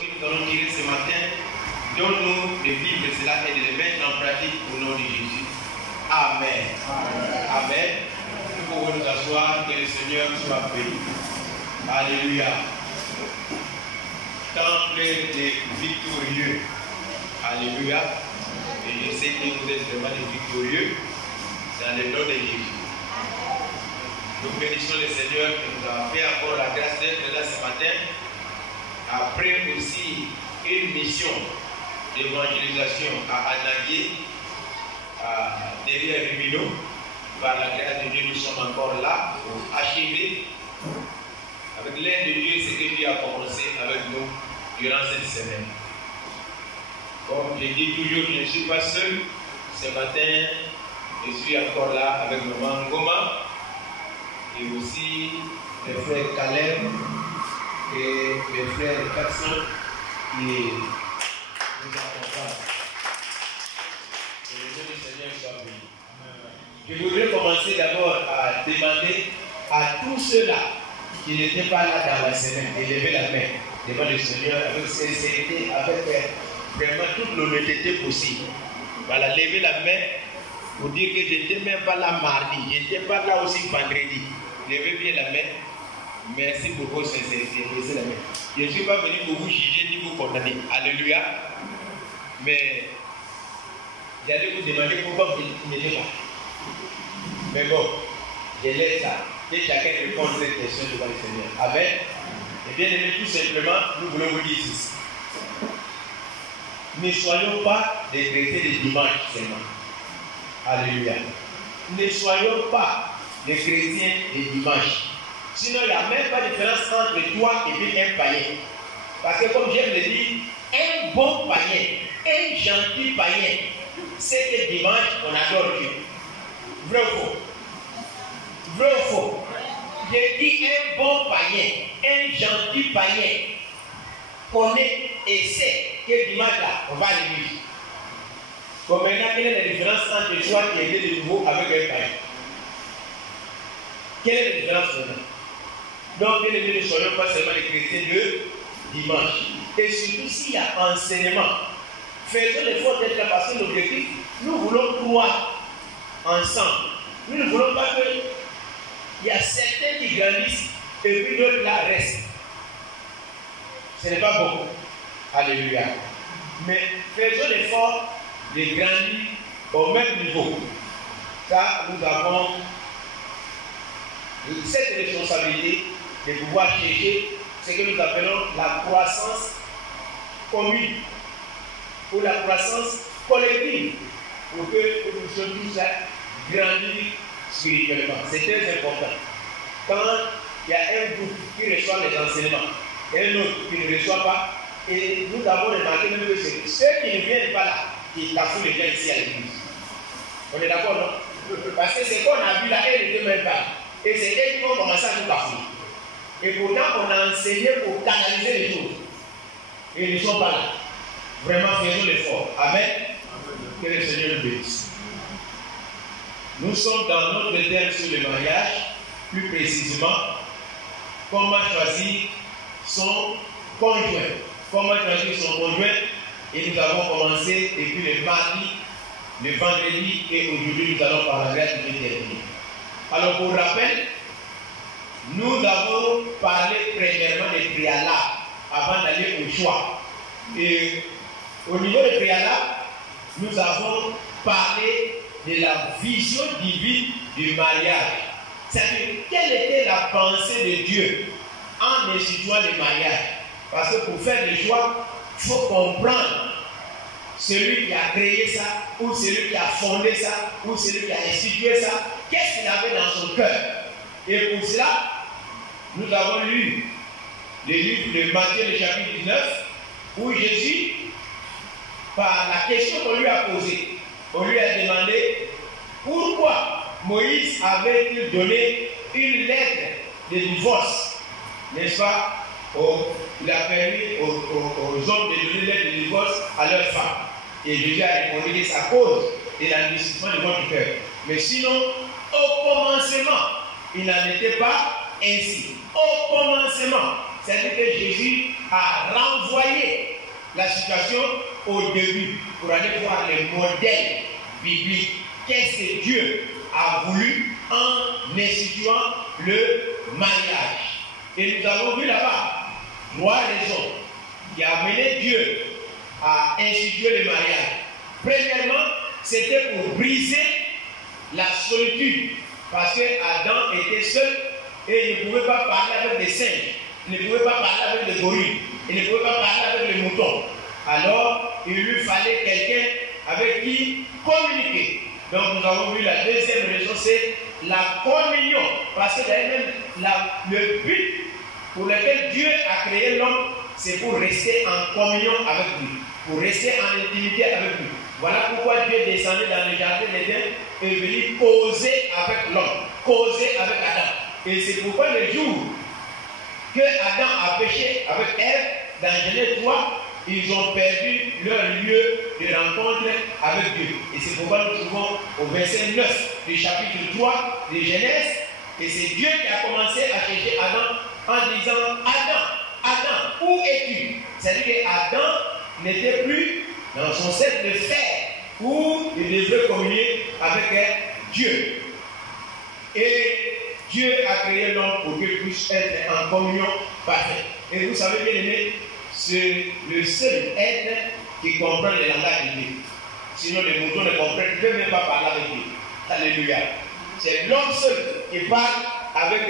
Nous allons tirer ce matin, donne-nous de vivre cela et de le mettre en pratique au nom de Jésus. Amen. Amen. Nous pouvons nous asseoir, que le Seigneur soit béni. Alléluia. Temple des victorieux. Alléluia. Et je sais que vous êtes vraiment des victorieux dans le nom de Jésus. Nous bénissons le Seigneur qui nous a fait encore la grâce d'être là ce matin. Après aussi une mission d'évangélisation à Anagué, derrière Rumino, par la grâce de Dieu, nous sommes encore là pour achever avec l'aide de Dieu ce que Dieu a commencé avec nous durant cette semaine. Comme je dis toujours, je ne suis pas seul. Ce matin, je suis encore là avec maman Ngoma et aussi le frère Caleb et mes frères et personnes qui nous accompagnent. Que le nom du Seigneur soit béni. Je voudrais commencer d'abord à demander à tous ceux-là qui n'étaient pas là dans la semaine de lever la main devant le Seigneur avec sincérité, avec vraiment toute l'honnêteté possible. Voilà, lever la main pour dire que je n'étais même pas là mardi, je n'étais pas là aussi vendredi. Levez bien la main. Merci pour votre sincérité. Je ne suis pas venu pour vous juger ni vous condamner. Alléluia. Mais j'allais vous demander pourquoi vous n'étiez pas. Mais bon, je laisse ça. Que chacun réponde à cette question devant le Seigneur. Amen. Et bien aimé, tout simplement, nous voulons vous dire ceci. Ne soyons pas des chrétiens de dimanche seulement. Alléluia. Ne soyons pas des chrétiens de dimanche. Sinon, il n'y a même pas de différence entre toi et puis un païen. Parce que comme j'aime le dire, un bon païen, un gentil païen, c'est que dimanche, on adore Dieu. Vrai ou faux? Vrai ou faux? J'ai dit un bon païen, un gentil païen, connaît et sait que dimanche là, on va à l'église. Comme maintenant, quelle est la différence entre toi qui es de nouveau avec un païen? Quelle est la différence maintenant? Donc, bien aimé, ne soyons pas seulement les chrétiens de dimanche. Et surtout, s'il y a enseignement, faisons l'effort d'être là parce que l'objectif, nous voulons croire ensemble. Nous ne voulons pas qu'il y a certains qui grandissent et puis d'autres là restent. Ce n'est pas bon. Alléluia. Mais faisons l'effort de grandir au même niveau. Car nous avons cette responsabilité de pouvoir chercher ce que nous appelons la croissance commune ou la croissance collective pour que nous puissions tous grandir spirituellement. C'est très important. Quand il y a un groupe qui reçoit les enseignements et un autre qui ne reçoit pas, et nous avons remarqué même que c'est ceux qui ne viennent pas là qui cafouent les gens ici à l'église. On est d'accord, non? Parce que ce qu'on a vu là, elles n'étaient même pas là. Et c'est eux qui vont commencer à nous cafouiller. Et pourtant, on a enseigné pour canaliser les choses. Et ils ne sont pas là. Vraiment, faisons l'effort. Amen. Que le Seigneur nous bénisse. Nous sommes dans notre thème sur le mariage, plus précisément, comment choisir son conjoint. Comment choisir son conjoint. Et nous avons commencé depuis le mardi, le vendredi, et aujourd'hui, nous allons par la grâce de Dieu terminer. Alors, pour rappel, nous avons parlé premièrement des préalables avant d'aller au choix. Et au niveau des préalables, nous avons parlé de la vision divine du mariage. C'est-à-dire, quelle était la pensée de Dieu en instituant le mariage? Parce que pour faire le choix, il faut comprendre celui qui a créé ça, ou celui qui a fondé ça, ou celui qui a institué ça. Qu'est-ce qu'il avait dans son cœur? Et pour cela, nous avons lu le livre de Matthieu, le chapitre 19, où Jésus, par la question qu'on lui a posée, on lui a demandé pourquoi Moïse avait-il donné une lettre de divorce, n'est-ce pas? Il a permis aux hommes de donner une lettre de divorce à leurs femmes. Et Jésus a répondu que c'est à cause de l'endurcissement de votre cœur. Mais sinon, au commencement, il n'en était pas ainsi. Au commencement, c'est-à-dire que Jésus a renvoyé la situation au début pour aller voir les modèles bibliques. Qu'est-ce que Dieu a voulu en instituant le mariage? Et nous avons vu là-bas 3 raisons qui ont amené Dieu à instituer le mariage. Premièrement, c'était pour briser la solitude, parce que Adam était seul et il ne pouvait pas parler avec des singes, il ne pouvait pas parler avec des gorilles, il ne pouvait pas parler avec les moutons. Alors, il lui fallait quelqu'un avec qui communiquer. Donc, nous avons vu la deuxième raison, c'est la communion, parce que même le but pour lequel Dieu a créé l'homme, c'est pour rester en communion avec lui, pour rester en intimité avec lui. Voilà pourquoi Dieu est descendu dans le jardin d'Éden et est venu causer avec l'homme, causer avec Adam. Et c'est pourquoi le jour que Adam a péché avec Ève, dans Genèse 3, ils ont perdu leur lieu de rencontre avec Dieu. Et c'est pourquoi nous trouvons au verset 9 du chapitre 3 de Genèse, et c'est Dieu qui a commencé à chercher Adam en disant: Adam, Adam, où es-tu? C'est-à-dire qu'Adam n'était plus dans son cercle de fer où il devait communier avec Dieu. Et Dieu a créé l'homme pour qu'il puisse être en communion parfaite. Et vous savez, bien aimé, c'est le seul être qui comprend le langage de Dieu. Sinon, les moutons ne comprennent, ne peuvent même pas parler avec Dieu. Alléluia. C'est l'homme seul qui parle avec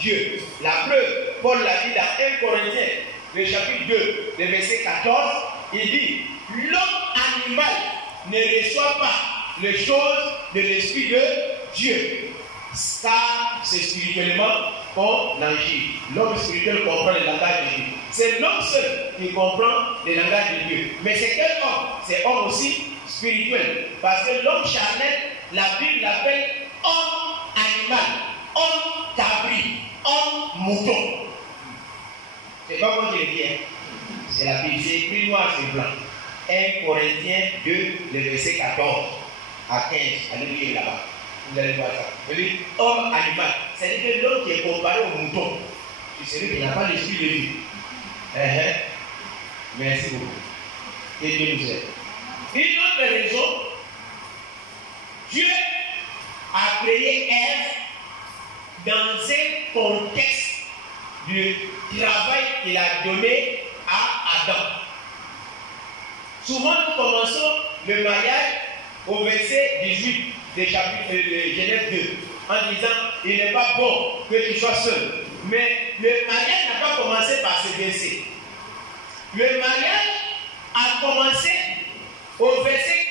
Dieu. La preuve, Paul l'a dit dans 1 Corinthiens, le chapitre 2, le verset 14, il dit: l'homme animal ne reçoit pas les choses de l'Esprit de Dieu. Ça, c'est spirituellement qu'on agit. L'homme spirituel comprend le langage de Dieu. C'est l'homme seul qui comprend le langage de Dieu. Mais c'est quel homme? C'est homme aussi spirituel. Parce que l'homme charnel, la Bible l'appelle homme animal, homme cabri, homme mouton. C'est pas moi qui le dis, hein? C'est la Bible, c'est écrit noir sur blanc. 1 Corinthiens 2, le verset 14 à 15. Allez lire là-bas. Vous allez voir ça. Vous dites homme animal. C'est-à-dire que l'homme qui est comparé au mouton, c'est celui qui n'a pas l'esprit de vie. Merci beaucoup. Et Dieu nous aide. Une autre raison, Dieu a créé Ève dans un contexte du travail qu'il a donné à Adam. Souvent, nous commençons le mariage au verset 18 du chapitre de Genèse 2 en disant: il n'est pas bon que tu sois seul. Mais le mariage n'a pas commencé par ce verset. Le mariage a commencé au verset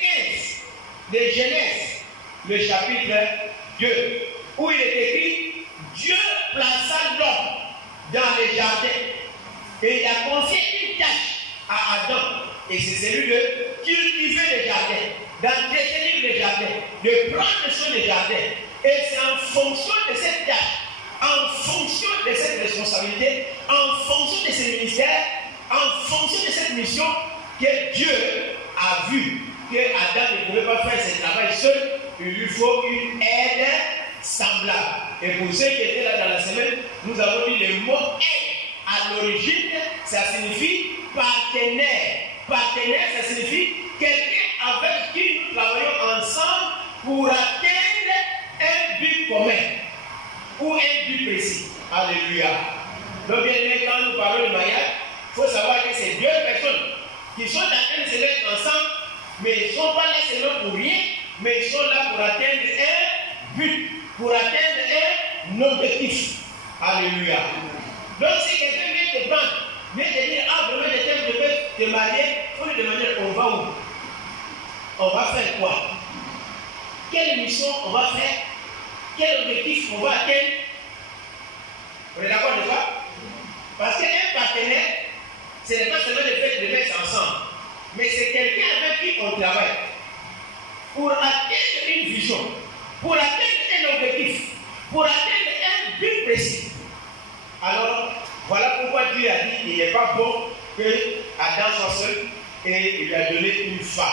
15 de Genèse, le chapitre 2, où il est écrit: Dieu plaça l'homme dans le jardin et il a confié une tâche à Adam, et c'est celui de cultiver le jardin, d'entretenir le jardin, de prendre soin du jardin. Et c'est en fonction de cette tâche, en fonction de cette responsabilité, en fonction de ce ministère, en fonction de cette mission, que Dieu a vu que Adam ne pouvait pas faire ce travail seul. Il lui faut une aide semblable. Et pour ceux qui étaient là dans la semaine, nous avons dit le mot aide. À l'origine, ça signifie partenaire. Partenaire, ça signifie quelqu'un avec qui nous travaillons ensemble pour atteindre un but commun ou un but précis. Alléluia. Donc, bien aimé, quand nous parlons de mariage, il faut savoir que c'est 2 personnes qui sont en train de se mettre ensemble, mais ils ne sont pas là seulement pour rien, mais ils sont là pour atteindre un but, pour atteindre un objectif. Alléluia. Donc, si quelqu'un vient te prendre, vient te dire: ah, vraiment, je veux te marier, il faut lui demander: on va où? On va faire quoi? Quelle mission on va faire? Quel objectif on va atteindre? Vous êtes d'accord de ça? Parce qu'un partenaire, ce n'est pas seulement le fait de mettre ensemble, mais c'est quelqu'un avec qui on travaille pour atteindre une vision, pour atteindre un objectif, pour atteindre un but précis. Alors, voilà pourquoi Dieu a dit qu'il n'est pas bon que Adam soit seul, et il lui a donné une femme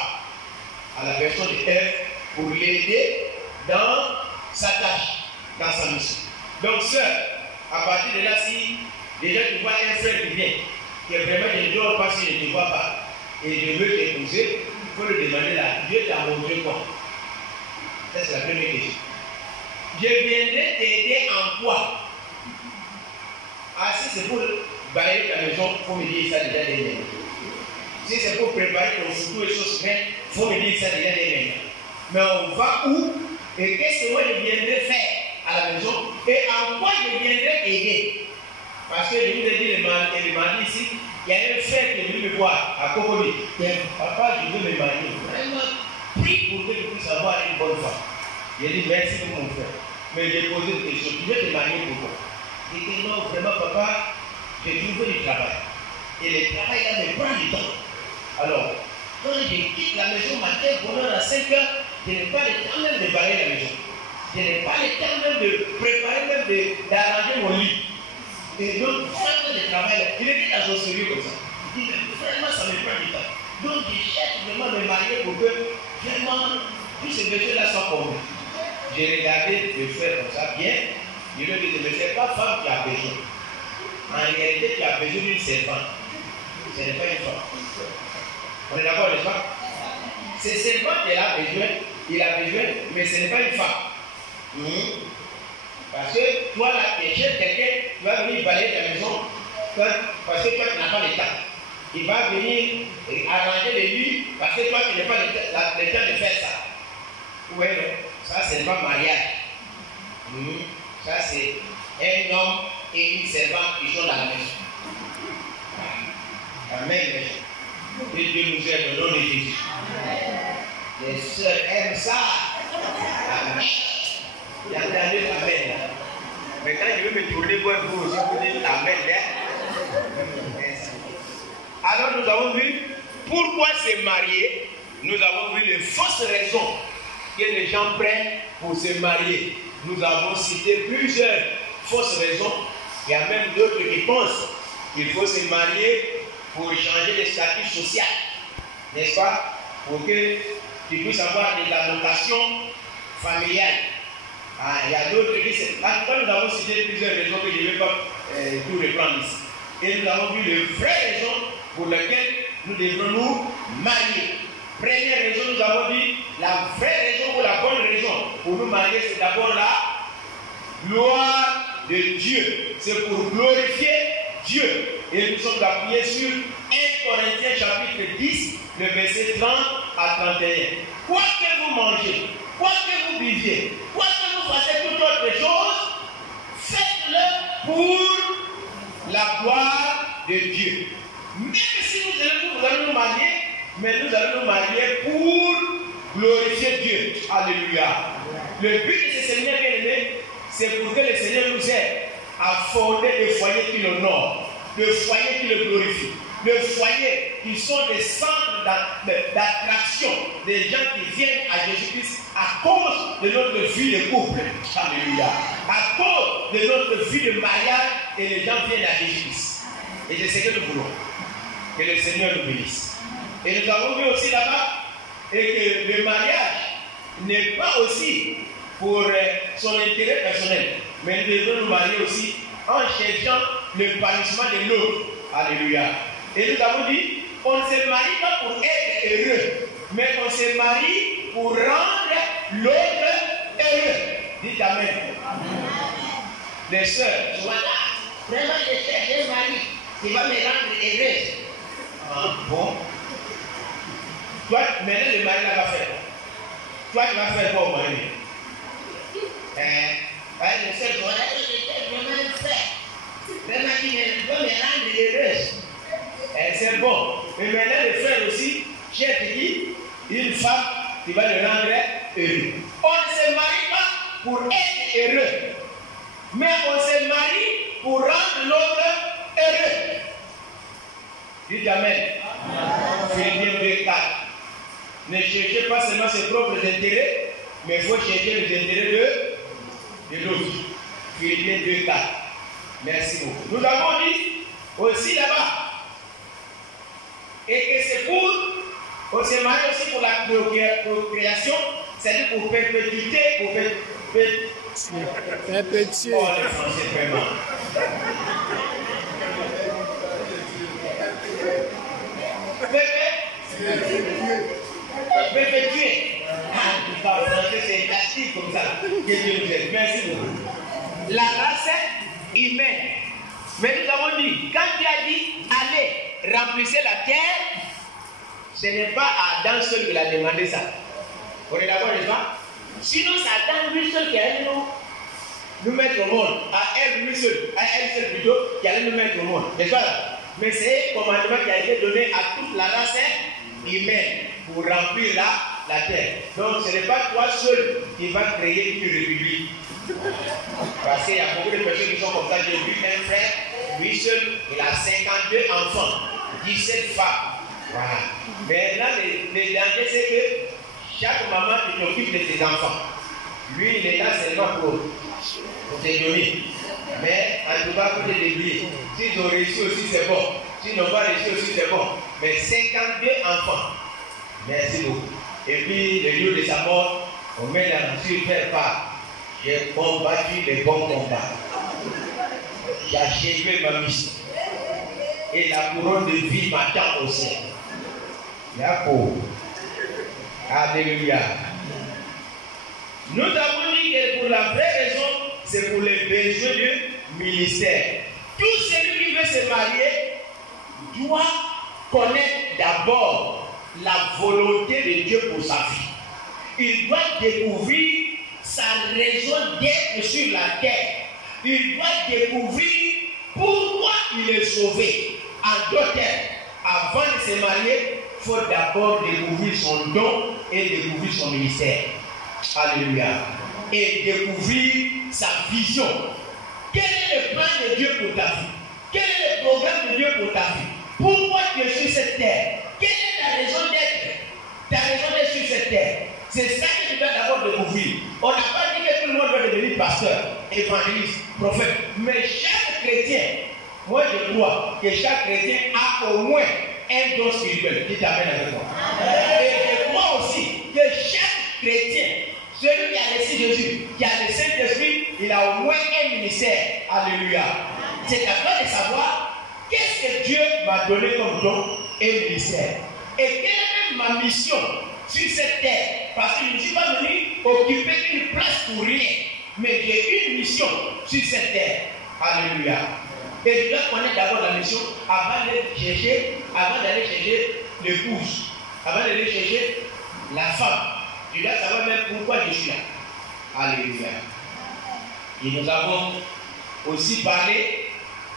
à la personne de Ève pour l'aider dans sa tâche, dans sa mission. Donc, sœur, à partir de là, si déjà tu vois un frère qui vient, que vraiment je ne dors pas si je ne te vois pas, et je veux t'épouser, il faut le demander là. Dieu t'a montré quoi? Ça, c'est la première question. Je viendrai t'aider en quoi? Ah, si c'est pour balayer ta maison, il faut me dire ça déjà dès maintenant. Si c'est pour préparer ton photo et choses prêtes, il faut me dire ça déjà dès maintenant. Mais on va où? Et qu'est-ce que moi je viendrai faire à la maison? Et en quoi je viendrai aider? Parce que je vous ai dit, le mardi ici, il y a un frère qui est venu me voir à Cocody. Papa, je veux me marier. Vraiment, prie pour que je puisse avoir une bonne femme. J'ai dit merci pour mon frère. Mais j'ai posé une question. Tu veux te marier pourquoi? J'ai dit non, vraiment, papa, j'ai trouvé du travail. Et le travail là me prend du temps. Alors, quand je quitte la maison matin, bonheur à 5 heures, je n'ai pas le temps même de balayer la maison. Je n'ai pas le temps même de préparer, même d'arranger mon lit. Et donc, vraiment, le travail, il était dans son sérieux comme ça. Il dit, mais vraiment, ça me prend du temps. Donc, je cherche vraiment de me marier pour que, vraiment, tous ces besoins-là soient comblés. J'ai regardé le frère comme ça, bien. Je lui ai dit, mais ce n'est pas femme qui a besoin. En réalité, tu as besoin d'une servante. Ce n'est pas une femme. On est d'accord, n'est-ce pas? C'est servante qu'elle a besoin, il a besoin, mais ce n'est pas une femme. Parce que toi, là, tu cherches quelqu'un, tu vas venir balayer ta maison, parce que toi, tu n'as pas le temps. Il va venir arranger les lits, parce que toi, tu n'as pas le temps de faire ça. Oui, non, ça, c'est pas mariage. Ça, c'est un homme et une servante qui sont dans la maison. Amen. Que Dieu nous aide au nom de Jésus. Les sœurs aiment ça. Amen. J'entendais Amen. Maintenant, je vais me tourner pour vous aussi pour dire Amen. Alors, nous avons vu pourquoi se marier. Nous avons vu les fausses raisons que les gens prennent pour se marier. Nous avons cité plusieurs fausses raisons. Il y a même d'autres qui pensent qu'il faut se marier pour changer de statut social, n'est-ce pas? Pour que tu puisses avoir des allocations familiales. Ah, il y a d'autres qui disent. En tout cas, nous avons cité plusieurs raisons que je ne vais pas tout reprendre ici. Et nous avons vu les vraies raisons pour lesquelles nous devrons nous marier. Première raison, nous avons dit la vraie raison ou la bonne raison pour nous marier, c'est d'abord la gloire de Dieu. C'est pour glorifier Dieu. Et nous sommes appuyés sur 1 Corinthiens chapitre 10, le verset 30 à 31. Quoi que vous mangez, quoi que vous viviez, quoi que vous fassiez toute autre chose, faites-le pour la gloire de Dieu. Même si vous allez nous marier, mais nous allons nous marier pour glorifier Dieu. Alléluia. Le but de ce séminaire, bien aimé, c'est pour que le Seigneur nous aide à fonder des foyers qui l'honorent. Le foyer qui le glorifie, le foyer qui sont des centres d'attraction des gens qui viennent à Jésus-Christ à cause de notre vie de couple. Alléluia. À cause de notre vie de mariage, et les gens viennent à Jésus-Christ. Et c'est ce que nous voulons. Que le Seigneur nous bénisse. Et nous avons vu aussi là-bas que le mariage n'est pas aussi pour son intérêt personnel, mais nous devons nous marier aussi en cherchant l'épanouissement de l'autre. Alléluia. Et nous avons dit, on ne se marie pas pour être heureux, mais on se marie pour rendre l'autre heureux. Dites Amen. Les sœurs, voilà, vraiment je cherche un mari qui va me rendre heureuse. Ah bon? Toi, maintenant le mari là va faire quoi? Toi, tu vas faire quoi au mari? Les sœurs, voilà, je cherche vraiment un frère. Vraiment qui va me rendre heureuse. C'est bon. Mais maintenant le frère aussi cherche qui? Une femme qui va le rendre heureux. On ne se marie pas pour être heureux, mais on se marie pour rendre l'autre heureux. Dites Amen. Philippiens 2:4. Ne cherchez pas seulement ses propres intérêts, mais il faut chercher les intérêts de l'autre. Philippiens 2:4. Merci beaucoup. Nous avons dit aussi là-bas, et que c'est pour, on se marie aussi pour la procréation, c'est-à-dire pour perpétuité, pour perpétuer. Oh, le français, vraiment. Que Dieu nous aide. Merci beaucoup. La race humaine. Mais nous avons dit, quand Dieu a dit, allez, remplissez la terre, ce n'est pas à Adam seul qu'il a demandé ça. On est d'accord, n'est-ce pas? Sinon, c'est Adam lui seul qui allait nous mettre au monde. À elle seule plutôt, qui allait nous mettre au monde. N'est-ce pas là? Mais c'est un commandement qui a été donné à toute la race humaine pour remplir la terre. Donc, ce n'est pas toi seul qui vas créer une république. Parce qu'il y a beaucoup de personnes qui sont comme ça. J'ai vu un frère, lui seul, il a 52 enfants, 17 femmes. Voilà. Mais là, le danger, c'est que chaque maman qui s'occupe de ses enfants. Lui, il est là seulement pour te donner. Mais en tout cas, pour te débrouiller. S'ils ont réussi aussi, c'est bon. S'ils n'ont pas réussi aussi, c'est bon. Mais 52 enfants. Merci beaucoup. Et puis, le jour de sa mort, on met la sur faire part. J'ai combattu les bons combats. J'ai achevé ma mission. Et la couronne de vie m'attend au ciel. D'accord. Alléluia. Nous avons dit que pour la vraie raison, c'est pour les besoins du ministère. Tout celui qui veut se marier doit connaître d'abord la volonté de Dieu pour sa vie. Il doit découvrir sa raison d'être sur la terre. Il doit découvrir pourquoi il est sauvé. En d'autres termes, avant de se marier, il faut d'abord découvrir son don et découvrir son ministère. Alléluia. Et découvrir sa vision. Quel est le plan de Dieu pour ta vie? Quel est le programme de Dieu pour ta vie? Pourquoi tu es sur cette terre? Quelle est ta raison d'être? Ta raison d'être sur cette terre? C'est ça que tu dois d'abord découvrir. On n'a pas dit que tout le monde doit devenir pasteur, évangéliste, prophète. Mais chaque chrétien, moi je crois que chaque chrétien a au moins un don spirituel qui t'amène avec moi. Et je crois aussi que chaque chrétien, celui qui a laissé Jésus, qui a le Saint-Esprit, il a au moins un ministère. Alléluia. C'est à toi de savoir qu'est-ce que Dieu m'a donné comme don et ministère. Et quelle est ma mission sur cette terre? Parce que je ne suis pas venu occuper une place pour rien. Mais j'ai une mission sur cette terre. Alléluia. Et je dois connaître d'abord la mission avant d'aller chercher l'épouse, avant d'aller chercher la femme. Je dois savoir même pourquoi je suis là. Alléluia. Et nous avons aussi parlé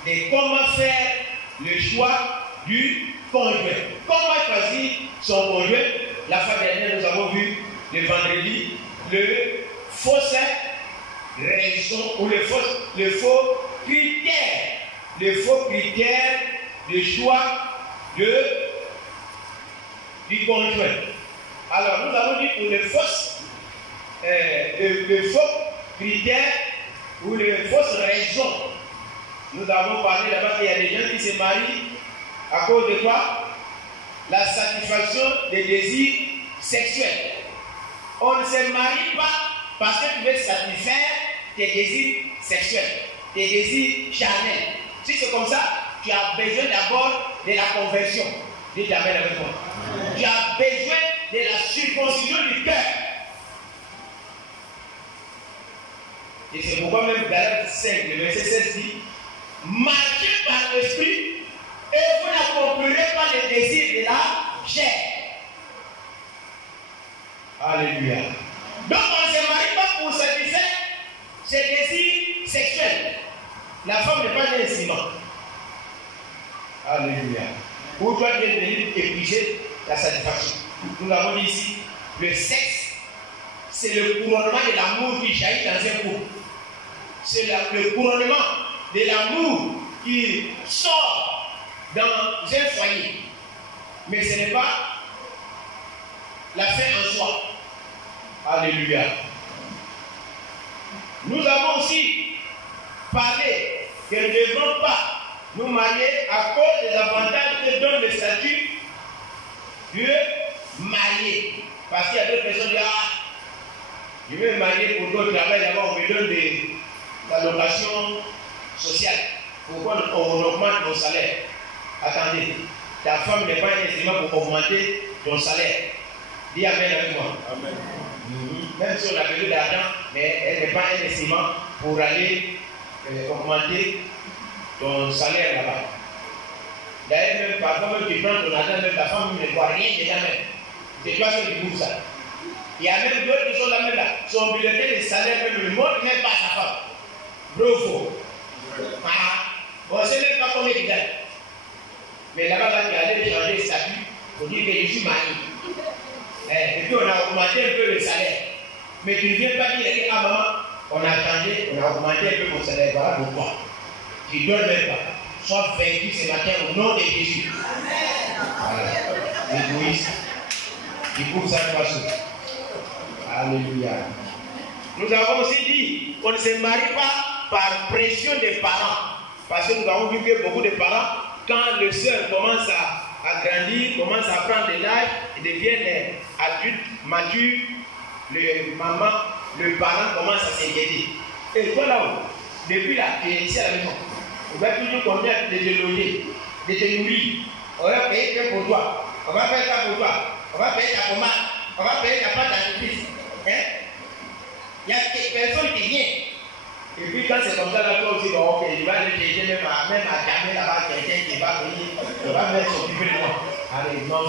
de comment faire le choix du conjoint. Comment choisir son conjoint? La fois dernière, nous avons vu le vendredi le fausse raison ou le faux critère. Le faux critère de choix du conjoint. Alors, nous avons dit pour le faux critère ou les fausses raisons. Nous avons parlé là-bas qu'il y a des gens qui se marient à cause de quoi? La satisfaction des désirs sexuels. On ne se marie pas parce que tu veux satisfaire tes désirs sexuels, tes désirs charnels. Si c'est comme ça, tu as besoin d'abord de la conversion. Dis Amen avec moi. Tu as besoin de la circoncision du cœur. Et c'est pourquoi même Galates 5, le verset 16 dit: marchez par l'esprit et vous n'accomplirez pas les désirs de la chair. Alléluia. Donc on ne se marie pas pour satisfaire ses désirs sexuels. La femme n'est pas née incident. Alléluia. Pour toi, tu es venu épuiser la satisfaction. Nous avons dit ici, le sexe, c'est le couronnement de l'amour qui jaillit dans un couple. C'est le couronnement de l'amour qui sort dans un foyer. Mais ce n'est pas la fin en soi. Alléluia. Nous avons aussi parlé que nous ne devons pas nous marier à cause des avantages que donne le statut de marié. Parce qu'il y a d'autres personnes qui disent: ah, je vais me marier pour d'autres travail, d'abord on me donne des allocations sociales. Pourquoi on augmente mon salaire? Attendez, ta femme n'est pas un instrument pour augmenter ton salaire. Dis Amen avec moi. Amen. Même si on a besoin d'argent, mais elle n'est pas un instrument pour aller augmenter ton salaire là-bas. D'ailleurs, même parfois, même tu prends ton argent, même la femme ne voit rien déjà même. C'est toi seul qui bouge ça. Il y a même d'autres qui sont là même là. Son bulletin de salaire même ne montre même pas sa femme. Vrai ou faux? On ne sait même pas combien il gagne. Mais là-bas, là, tu es allé changer de statut pour dire que je suis marié. Et puis on a augmenté un peu le salaire. Mais tu ne viens pas dire que ah maman, on a changé, on a augmenté un peu mon salaire. Voilà pourquoi. Tu ne donnes même pas. Sois vaincu ce matin au nom de Jésus. Voilà. L'égoïste. Il couvre sa poisson. Alléluia. Nous avons aussi dit qu'on ne se marie pas par pression des parents. Parce que nous avons vu que beaucoup de parents, quand le seul commence à grandir, commence à prendre de l'âge, ils deviennent adultes, matures, le maman, le parent commence à s'inquiéter. Et toi là-haut, depuis là, tu es ici à la maison. On va toujours combien de te loger, de te nourrir. On va payer que pour toi. On va faire ça pour toi. On va payer ta pommade. On va payer ta pâte d'entreprise. Hein? Il y a personne qui vient. Et puis quand c'est comme ça, là, toi aussi, bon, ok, je vais aller chercher même à Djamé là-bas, quelqu'un qui va venir, on va même s'occuper de moi. Allez, non,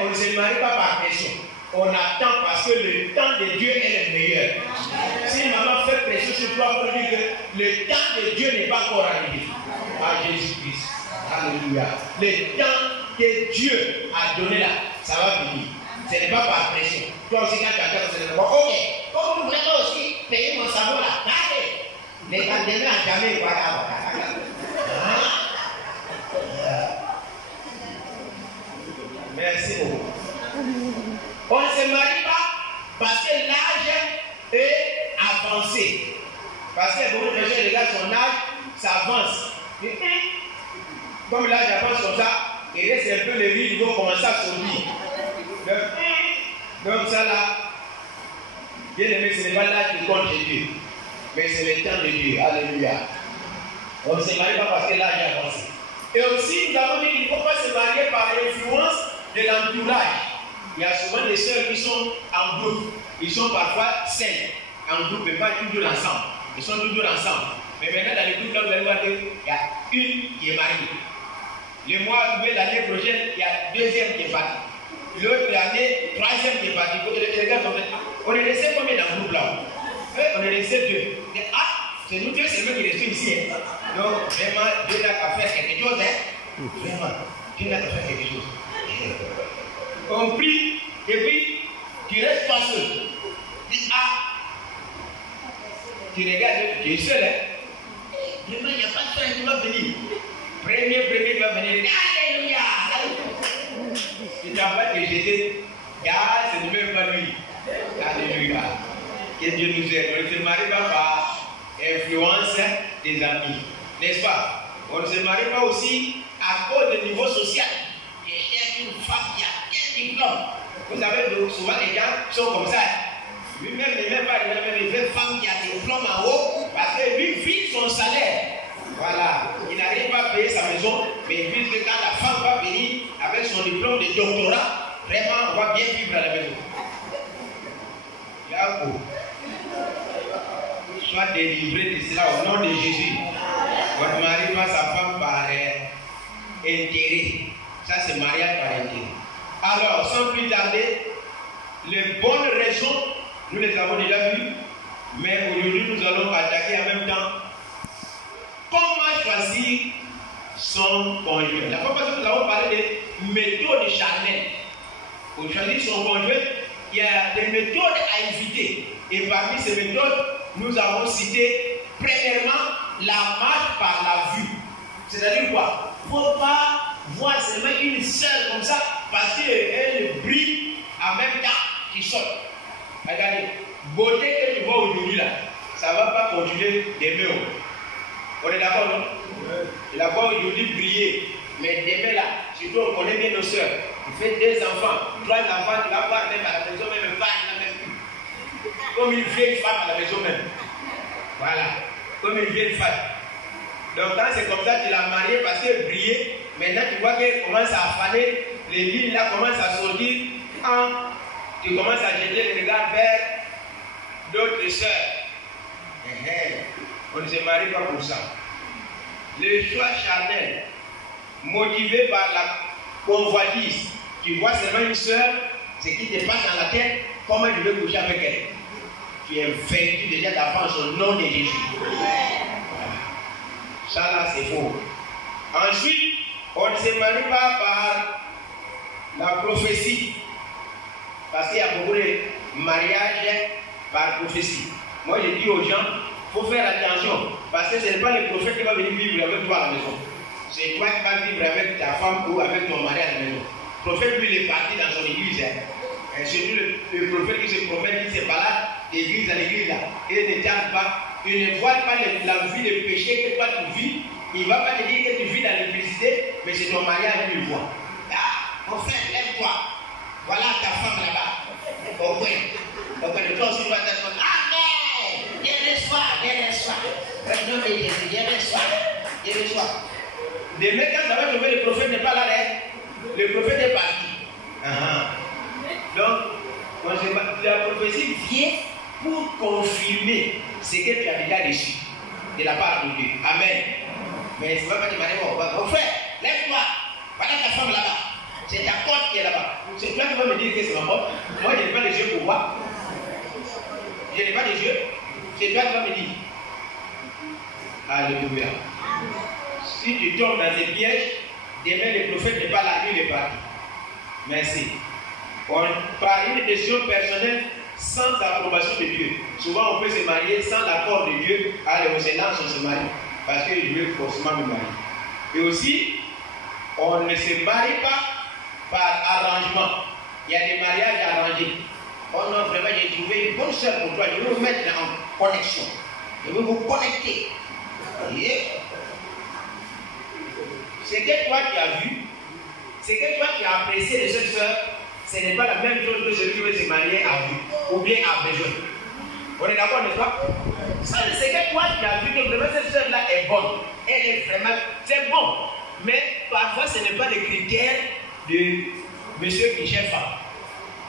on ne se marie pas par pression. On attend parce que le temps de Dieu est le meilleur. Si maman fait pression sur toi pour dire que le temps de Dieu n'est pas encore arrivé. À Jésus-Christ. Alléluia. Le temps que Dieu a donné là, ça va venir. Ce n'est pas par pression. Toi aussi, quand tu attends, c'est le bon. Ok, comme vous voulez aussi payer mon savon là, regardez. Les lendemains à jamais, voilà. Merci beaucoup. On ne se marie pas parce que l'âge est avancé. Parce que beaucoup de gens regardent son âge, ça avance. Comme l'âge avance comme ça, il reste un peu les vies, ils vont commencer à sortir. Donc ça là, bien aimé, ce n'est pas l'âge qui compte chez Dieu, mais c'est le temps de Dieu. Alléluia. On ne se marie pas parce que l'âge est avancé. Et aussi, nous avons dit qu'il ne faut pas se marier par l'influence de l'entourage. Il y a souvent des sœurs qui sont en groupe. Ils sont parfois seuls, en groupe, mais pas toujours ensemble. Ils sont toujours ensemble. Mais maintenant, dans les groupes, là, vous allez voir qu'il y a une qui est mariée. Le mois, l'année prochaine, il y a deuxième qui est partie. L'autre année, troisième qui est parti. Les gars, on est resté combien dans le groupe là? On est resté deux. Ah, c'est nous deux seulement qui restons ici. Hein. Donc, vraiment, Dieu n'a qu'à faire quelque chose. Hein. Vraiment, Dieu n'a qu'à faire quelque chose. On prie, et puis, tu restes pas seul. Tu dis, ah, tu regardes, tu es seul. Hein. Vraiment, il n'y a pas de frère qui va venir. Premier qui va venir, alléluia. Tu n'as pas de jeter, car ce n'est même pas lui. Alléluia. Que Dieu nous aide. On ne se marie pas par influence des amis. N'est-ce pas? On ne se marie pas aussi à cause du niveau social. Il y a une femme qui a quel diplôme. Vous savez, souvent les gens sont comme ça. Lui-même n'est même pas une femme qui a des diplômes en haut parce que lui vit son salaire. Voilà, il n'arrive pas à payer sa maison, mais il vise que quand la femme va venir avec son diplôme de doctorat, vraiment, on va bien vivre à la maison. Yahoo. Sois délivré de cela au nom de Jésus. On ne marie pas sa femme par intérêt. Ça, c'est mariage par intérêt. Alors, sans plus tarder, les bonnes raisons, nous les avons déjà vues, mais aujourd'hui, nous allons attaquer en même temps. Comment choisir son conjoint? La première fois, nous avons parlé de méthodes charnelles. Pour choisir son conjoint, il y a des méthodes à éviter. Et parmi ces méthodes, nous avons cité premièrement la marche par la vue. C'est-à-dire quoi? Il ne faut pas voir seulement une seule comme ça parce qu'elle brille en même temps qu'il sort. Regardez, beauté que tu vois aujourd'hui là, ça ne va pas continuer demain. On est d'accord, non? Il la voit aujourd'hui briller, mais demain là, surtout on connaît bien nos soeurs. Il fait 2 enfants, 3 enfants, tu vas voir même à la maison, même pas, il n'a même plus. Comme une vieille femme à la maison même. Voilà, comme une vieille femme. Donc quand c'est comme ça, tu l'as mariée parce qu'elle brillait. Maintenant tu vois qu'elle commence à faner, les lignes là commencent à sortir en tu commences à jeter le regard vers d'autres sœurs. On ne se marie pas pour ça. Le choix charnel, motivé par la convoitise, tu vois seulement une sœur, ce qui te passe dans la tête, comment tu veux coucher avec elle. Tu es vaincu déjà d'avance au nom de Jésus. Ça là, c'est faux. Ensuite, on ne se marie pas par la prophétie. Parce qu'il y a beaucoup de mariages par prophétie. Moi, je dis aux gens, il faut faire attention. Parce que ce n'est pas le prophète qui va venir vivre avec toi à la maison. C'est toi qui vas vivre avec ta femme ou avec ton mari à la maison. Le prophète, lui, il est parti dans son église. Et surtout le prophète qui se promène, qui se balade d'église en église là. Il ne tarde pas. Il ne voit pas la vie de péché que toi tu vis. Il ne va pas te dire que tu vis dans l'implicité, mais c'est ton mariage qui le voit. Ah, mon frère, lève-toi. Voilà ta femme là-bas. Au coin. Donc le temps aussi va t'être. Amen. Viens reçois. Non, mais viens reçois. Demain, quand ça va tomber, le prophète n'est pas là. Le prophète est parti. Donc, la prophétie vient pour confirmer ce que tu as déjà reçu de la part de Dieu. Amen. Mais ça ne va pas te demander, mon frère, lève-toi. Voilà ta femme là-bas. C'est ta porte qui est là-bas. C'est toi qui vas me dire que c'est ma porte. Moi, je n'ai pas les yeux pour voir. Je n'ai pas les yeux. C'est toi qui vas me dire. Alléluia. Si tu tombes dans des pièges, demain le prophète n'est pas là, lui il est parti. Merci. Par une décision personnelle, sans l'approbation de Dieu. Souvent on peut se marier sans l'accord de Dieu. Allez, on se lance, on se marie. Parce que je veux forcément me marier. Et aussi, on ne se marie pas par arrangement. Il y a des mariages arrangés. Oh non, vraiment, j'ai trouvé une bonne soeur pour toi. Je veux vous mettre en connexion. Je veux vous connecter. Voyez? Ce que toi tu as vu, ce que toi tu as apprécié de cette soeur, ce n'est pas la même chose que celui qui veut se marier a vu ou bien a besoin. On est d'accord, n'est-ce pas? Ce que toi tu as vu, que vraiment cette soeur-là est bonne. Elle est vraiment, c'est bon. Mais parfois ce n'est pas le critère de monsieur qui cherche femme.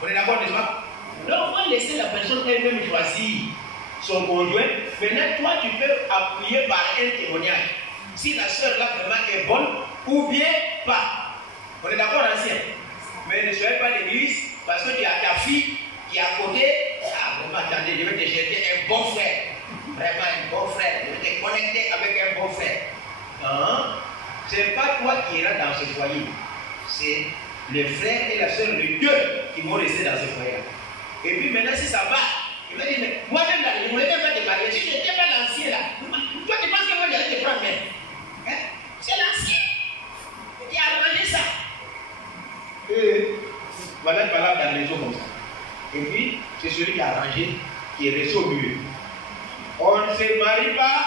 On est d'accord, n'est-ce pas? Donc on va laisser la personne elle-même choisir son conjoint. Maintenant, toi tu peux appuyer par un témoignage. Si la soeur là vraiment est bonne ou bien pas. On est d'accord, ancien? Mais ne soyez pas l'église parce que tu as ta fille qui est à côté. Ah, vraiment, attendez, je vais te chercher un bon frère. Vraiment un bon frère. Je vais te connecter avec un bon frère. Non, ce n'est pas toi qui iras dans ce foyer. C'est le frère et la soeur, les deux, qui vont rester dans ce foyer. Et puis maintenant, si ça va, il va dire, mais moi-même là, je ne voulais même pas te marier. Si je n'étais pas l'ancien là, toi tu penses que moi j'allais te prendre même? Hein? C'est l'ancien qui a arrangé ça. Et voilà une parole d'adhésion comme ça. Et puis, c'est celui qui a arrangé, qui est resté au milieu. On ne se marie pas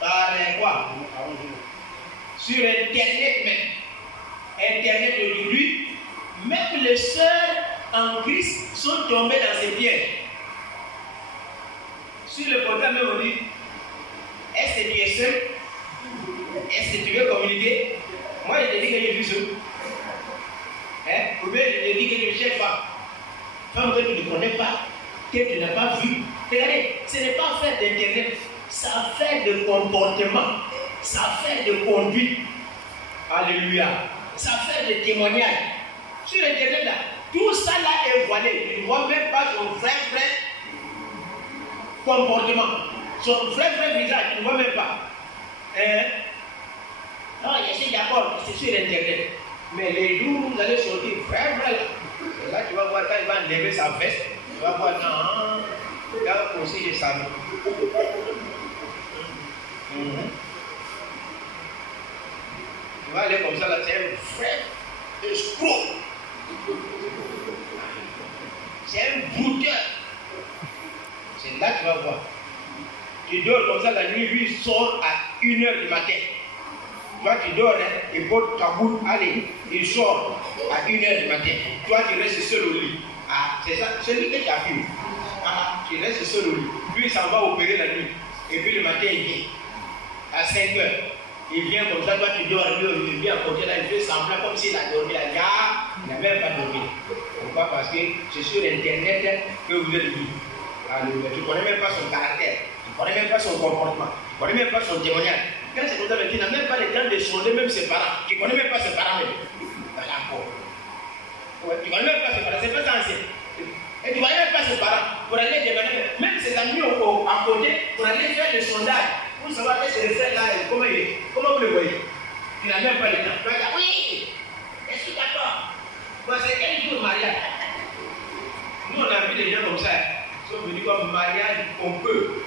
par quoi? Sur Internet même. Internet aujourd'hui, même les sœurs en Christ sont tombées dans ces pièges. Sur le portable même on dit, est-ce que tu es seul? Est-ce que tu veux communiquer? Moi je te dis que je suis seul. Ou bien je te dis que je cherche femme. Femme que tu ne connais pas, que tu n'as pas vu. Regardez, ce n'est pas affaire d'internet, c'est affaire de comportement, c'est affaire de conduite. Alléluia. C'est affaire de témoignage. Sur internet là, tout ça là est voilé. Tu ne vois même pas son vrai comportement. Son vrai visage, tu ne vois même pas. Non, je suis d'accord, c'est sur internet. Mais les jours où vous allez sortir vrai là, tu vas voir quand il va enlever sa veste, tu vas voir, non, là aussi j'ai savais. Tu vas aller comme ça là, c'est un vrai escroc. C'est un brouteur. C'est là que tu vas voir. Tu dors comme ça la nuit, lui il sort à 1h du matin. Toi tu dors, hein, il porte ta boule, allez, il sort à 1h du matin. Toi tu restes seul au lit. Ah, c'est ça, c'est lui que tu as vu. Ah, tu restes seul au lit. Lui il s'en va opérer la nuit. Et puis le matin il vient. À 5h. Il vient comme ça, toi tu dors, lui il vient à côté là, il fait semblant comme s'il a dormi là. Il n'a même pas dormi. pas parce que c'est sur Internet que vous êtes vu. Alléluia. Tu ne connais même pas son caractère, tu ne connais même pas son comportement, tu ne connais même pas son témoignage. Quand c'est comme ça, tu n'as même pas le temps de sonder même ses parents, tu ne connais même pas ses parents même. Ouais, tu ne connais même pas ses parents, c'est pas ça ancien. Et tu ne connais même pas ses parents pour aller demander, même ses amis à côté, pour aller faire le sondage, pour savoir que c'est le frère là, comment il est, comment vous le voyez. Tu n'as même pas le temps. Tu vas dire, oui, est-ce que tu as tort? C'est quel jour mariage? Nous on a vu des gens comme ça, ils sont venus comme mariage, on peut.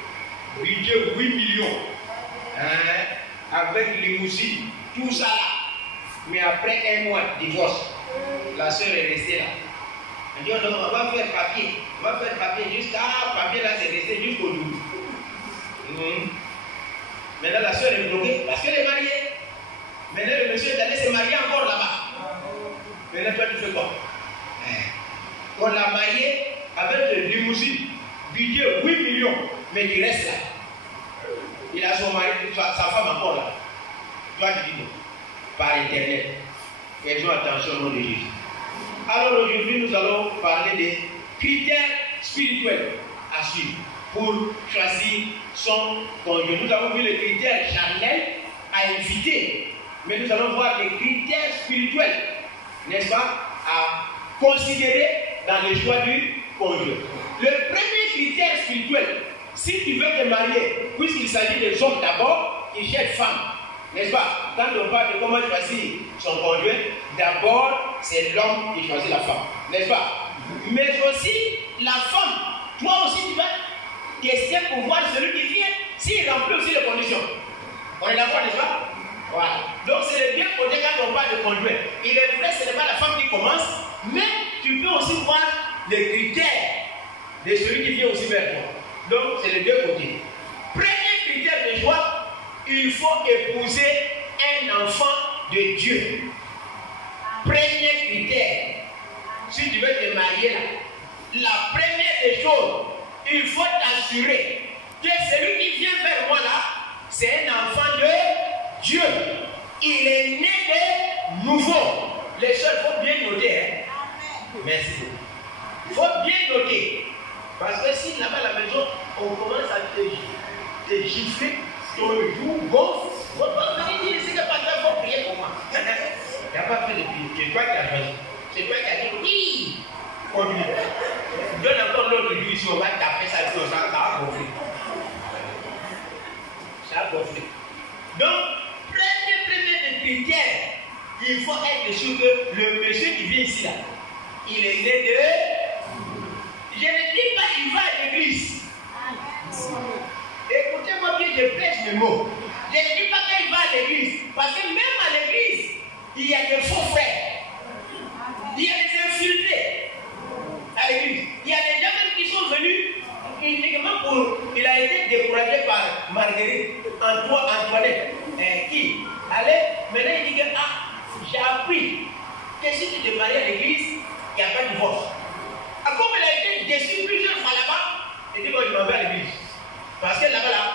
Budget 8 millions, avec limousine, tout ça là. Mais après un mois de divorce, la soeur est restée là. Elle dit, non, on va faire papier. On va faire papier jusqu'à papier là, c'est resté jusqu'au bout. Maintenant la soeur est bloquée parce qu'elle est mariée. Maintenant le monsieur est allé se marier encore là-bas. Maintenant toi tu fais quoi? On l'a marié avec le limousine, budget 8 millions, mais il reste là. Il a son mari, sa femme encore là. Toi tu dis non. Par Internet. Faisons attention au nom de Jésus. Alors aujourd'hui nous allons parler des critères spirituels à suivre pour choisir son conjoint. Nous avons vu les critères charnels à éviter, mais nous allons voir les critères spirituels, n'est-ce pas, à considérer dans le choix du conjoint. Le premier critère spirituel, si tu veux te marier, puisqu'il s'agit des hommes d'abord, qui cherchent femme, n'est-ce pas? Quand on parle de comment choisir son conjoint, d'abord c'est l'homme qui choisit la femme, n'est-ce pas? Mais aussi la femme, toi aussi tu vas tester pour voir celui qui vient, s'il remplit aussi les conditions. On est d'accord, n'est-ce pas? Voilà. Donc c'est le bien côté quand on parle de conjoint. Il est vrai, ce n'est pas la femme qui commence, mais tu peux aussi voir les critères de celui qui vient aussi vers toi. Donc c'est les deux côtés. Premier critère de choix, il faut épouser un enfant de Dieu. Premier critère. Si tu veux te marier là, la première des choses, il faut t'assurer que celui qui vient vers moi là, c'est un enfant de Dieu. Il est né de nouveau. Les soeurs, il faut bien noter. Hein? Merci beaucoup. Il faut bien noter. Parce que si là-bas à la maison, on commence à te gifler, ton joue gonfle, on va venir dire ici que pas il faut prier pour moi. Il n'y a pas fait de prier. C'est toi qui as choisi. C'est toi qui as dit oui. On lui donne encore l'autre lui ici, on va taper ça, ça va gonfler. Ça va gonfler. Donc, premier critère, il faut être sûr que le monsieur qui vient ici là, il est né de. Je ne dis pas qu'il va à l'église. Écoutez-moi bien, je prêche mes mots. Je ne dis pas qu'il va à l'église. Parce que même à l'église, il y a des faux frères. Il y a des infiltrés à l'église. Il y a des gens même qui sont venus uniquement pour. Il a été découragé par Marguerite, Antoinette. Qui allez, maintenant il dit que j'ai appris que si tu te maries à l'église, il n'y a pas de divorce. Comme il a été déçu plusieurs fois là-bas, il dit moi je m'en vais à l'église. Parce que là-bas,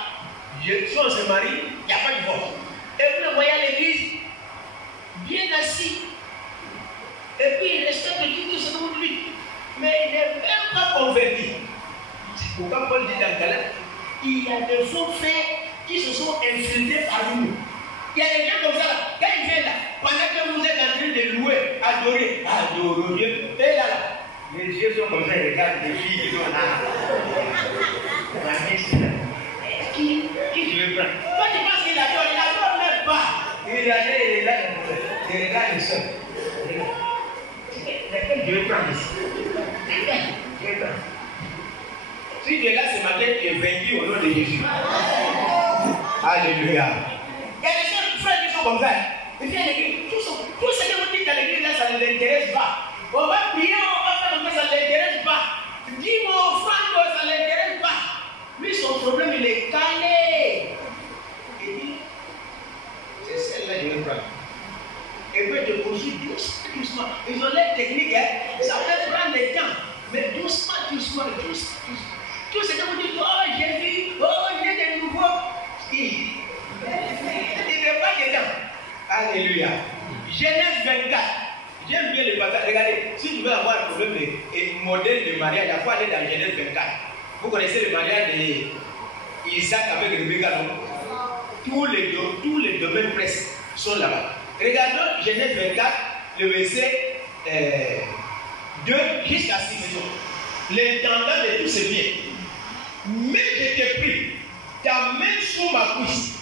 si on se marie, il n'y a pas de divorce. Et vous le voyez à l'église, bien assis. Et puis il respecte tout ce que vous dites. Mais il n'est même pas converti. C'est pourquoi Paul dit dans Galate, il y a des faux frères qui se sont infiltrés parmi nous. Il y a des gens comme ça, quand ils viennent là, pendant que vous êtes en train de louer, adorer Dieu, et là, les yeux sont comme ça, ils regardent les filles qui sont là. Qui je vais prendre? Toi tu penses qu'il adore, il n'adore même pas. Il est là, il regarde les soeurs. Laquelle je vais prendre ici? Je vais prendre. Si tu es là ce matin, tu es vaincu au nom de Jésus. Alléluia. Il y a des gens, frères qui sont comme ça. Ils viennent à l'église. Tout ce que vous dites à l'église, là, ça ne les intéresse pas. On va prier, on va faire comme ça, ça ne l'intéresse pas. Dis-moi au frère, ça ne l'intéresse pas. Lui, son problème, il est calé. Il dit, c'est celle-là que je vais prendre. Et puis, je poursuis doucement. Ils ont l'air techniques, hein. Ça peut prendre le temps. Mais doucement. Tout ce que vous dites, oh, j'ai vu, oh, j'ai des nouveaux. Il n'est pas dedans. Alléluia. Genèse 24. J'aime bien le passage. Regardez, si tu veux avoir un problème de modèle de mariage, il faut aller dans Genèse 24. Vous connaissez le mariage d'Isaac avec Rebecca, non? Tous les domaines presque sont là-bas. Regardons Genèse 24, le verset 2 jusqu'à 6. L'intendant de tout ce bien. Mais je te prie, ta main sur ma cuisse,